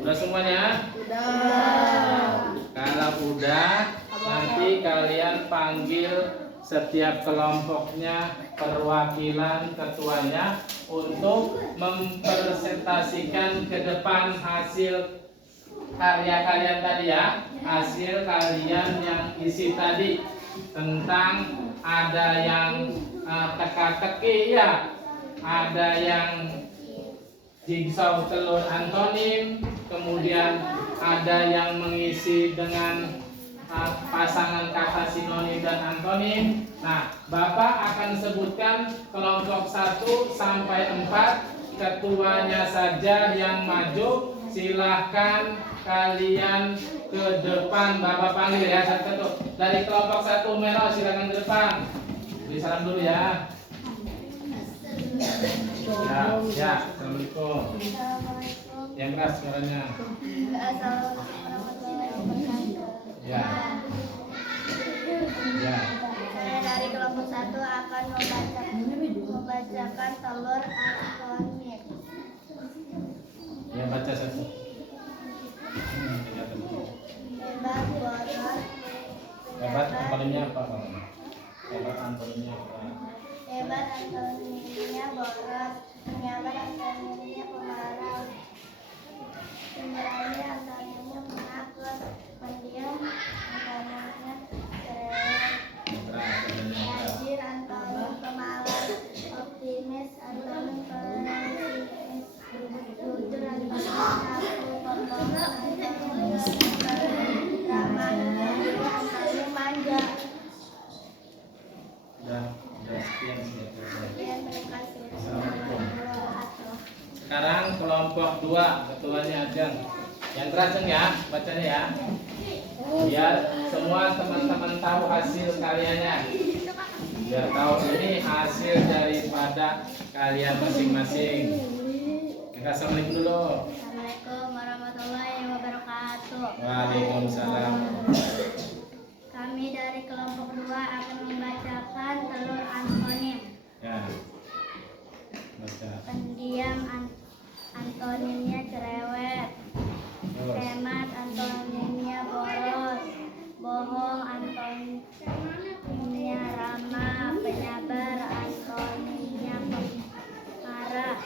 Udah semuanya? Kalau udah, nanti kalian panggil setiap kelompoknya, perwakilan ketuanya untuk mempresentasikan ke depan hasil karya kalian tadi ya. Hasil kalian yang isi tadi tentang ada yang teka-teki ya, ada yang jigsaw telur antonim, kemudian ada yang mengisi dengan pasangan kata sinonim dan antonim. Nah, Bapak akan sebutkan kelompok 1 sampai 4, ketuanya saja yang maju. Silahkan kalian ke depan, Bapak panggil ya satu-satu. Dari kelompok 1 merah silakan ke depan. Beri salam dulu ya. Ya, assalamualaikum. Yang keras suaranya. Ya. Ya. Saya dari kelompok 1 akan membacakan telur antonim. Ya, baca satu. Hebat, boros. Hebat antonimnya apa, Bang? Hebat antonimnya apa? Hebat antonimnya boros. Penyabar antonimnya pemarah. Pemberani antonimnya penakut. Pendiam antonimnya cerewet. Rajin antonim pemalas. Optimis antonim pesimis. Jujur antonim takut. Pembohong antonim ramah. Antonim manja. Udah sekian. Terima kasih. Assalamualaikum. Sekarang kelompok 2, ketuanya Ajeng. Yang keras ya, bacanya ya. Biar semua teman-teman tahu hasil karyanya. Biar tahu ini hasil daripada kalian masing-masing. Assalamualaikum dulu. Assalamualaikum warahmatullahi wabarakatuh. Waalaikumsalam. Kami dari kelompok 2 akan membacakan telur antonim. Ya. Baca. Pendiam antonimnya cerewet. Terus. Hemat antonimnya boros. Bohong antonimnya ramah. Penyabar antonimnya pemarah.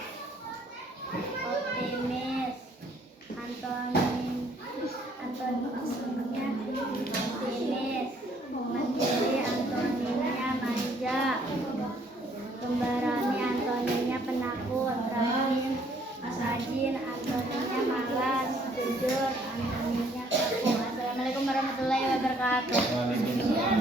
Optimis antonimnya optimis. Mandiri antonimnya manja. Pemberani antonimnya penakut. Rajin antonimnya malas. Jujur antonimnya kaku. Assalamualaikum warahmatullahi wabarakatuh. Waalaikumsalam.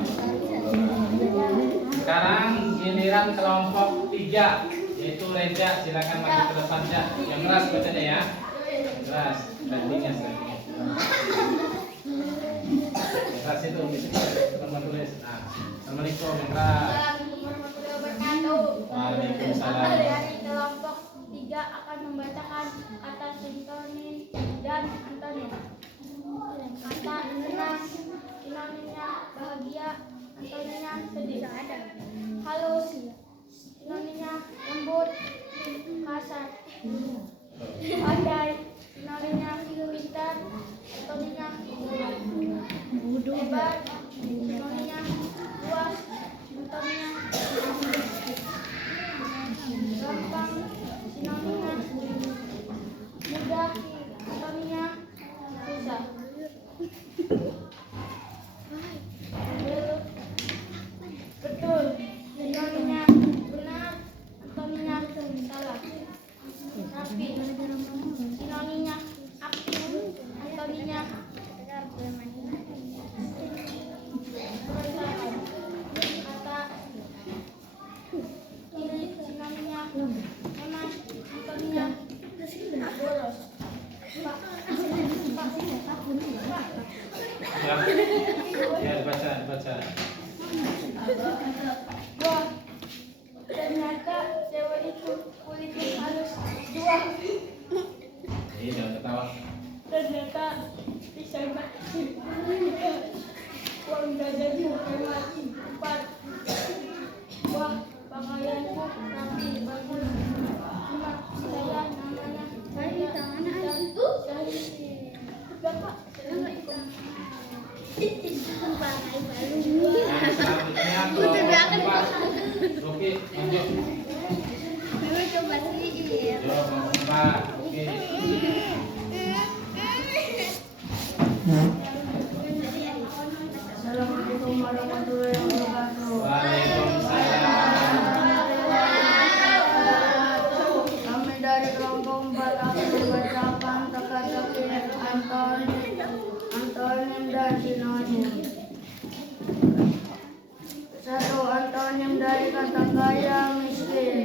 Sekarang giliran kelompok 3, yaitu Reja. Silakan maju ke depan ya. Yang keras bacanya ya. Yang keras. Slidingnya. Yang keras itu bisa teman tulis. Nah. Assalamualaikum warahmatullahi wabarakatuh. Waalaikumsalam. Dari kelompok 3 akan membacakan kata sintonim dan antonim. Kata senang, sinonimnya bahagia, antonimnya sedih. Halus, sinonimnya lembut, kasar. Pandai, sinonimnya pintar, antonimnya bodoh. Hebat, sinonimnya luas, antonimnya gampang, sinonimnya mudah, antonimnya susah. Betul, sinonimnya benar, antonimnya salah. Rapi, sinonimnya aktif, antonimnya berusaha. Kata ini sinonimnya hemat, antonimnya boros. Ya, dibaca. Wah, ternyata cewek itu kulitnya halus. 2. Ini jangan ketawa. Ternyata bisa mati. Uang jajanku hemat. 4. Wah, pakaianku rapi bagus. 5. Saya namanya Saya dan Syahid. Bapak, Assalamualaikum. Oke, lanjut. Coba sih. Yo, Pak. Oke. Assalamualaikum warahmatullahi wabarakatuh. Waalaikumsalam. Kami dari kelompok 4 akan membacakan teka-teki antonim dan sinonim. 1. Antonim dari kata kaya, miskin.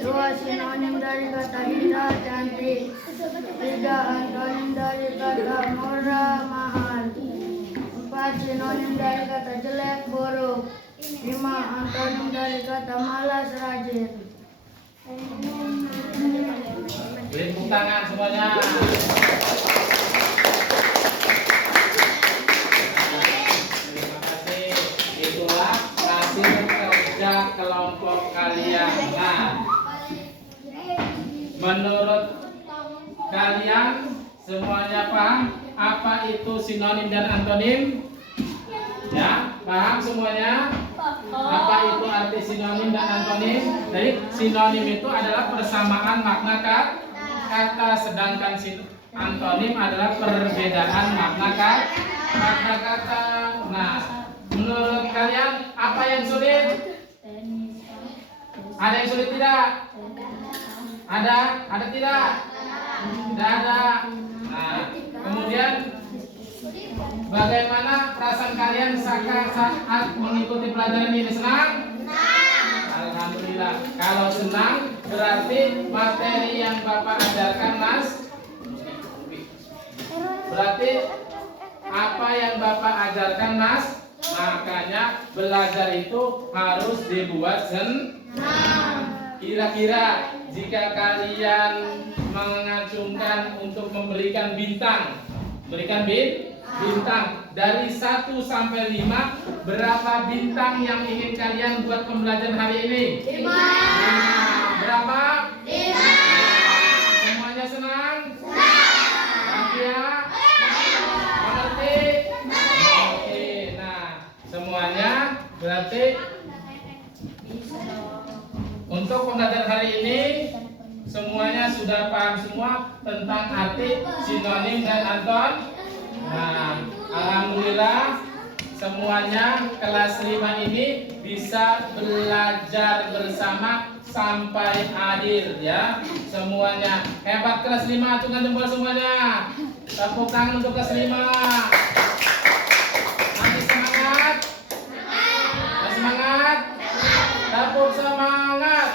2. Sinonim dari kata indah, cantik. 3. Antonim dari kata murah, mahal. 4. Sinonim dari kata jelek, buruk. 5. Antonim dari kata malas, rajin. Beri tepuk tangan semuanya. Terima kasih. Itulah hasil kerja kelompok kalian. Nah, menurut kalian semuanya paham apa itu sinonim dan antonim? Ya, paham semuanya? Apa itu arti sinonim dan antonim? Jadi sinonim itu adalah persamaan makna kata, sedangkan antonim adalah perbedaan makna kata. Nah, menurut kalian apa yang sulit? Ada yang sulit tidak? Ada tidak? Tidak ada. Nah, kemudian bagaimana perasaan kalian saat mengikuti pelajaran ini? Senang? Alhamdulillah. Kalau senang berarti materi yang Bapak ajarkan, Mas. Berarti apa yang Bapak ajarkan, Mas? Makanya belajar itu harus dibuat senang. Kira-kira jika kalian mengacungkan untuk memberikan bintang, bintang dari 1 sampai 5, berapa bintang yang ingin kalian buat pembelajaran hari ini? 5. Berapa? 5. Semuanya senang? Ya? Mengerti? Oke. Nah, semuanya berarti untuk pembelajaran hari ini semuanya sudah paham semua tentang arti sinonim dan anton. Nah, alhamdulillah semuanya kelas 5 ini bisa belajar bersama sampai akhir ya. Semuanya hebat kelas 5, acungkan jempol semuanya. Tepuk tangan untuk kelas 5. Masih semangat? Masih semangat? Tepuk semangat.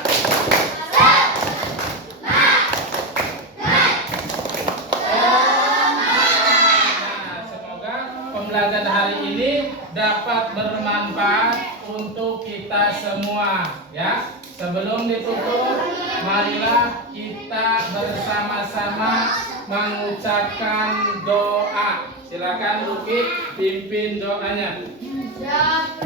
Pembelajaran hari ini dapat bermanfaat untuk kita semua ya. Sebelum ditutup, marilah kita bersama-sama mengucapkan doa. Silakan Luki pimpin doanya. Siap,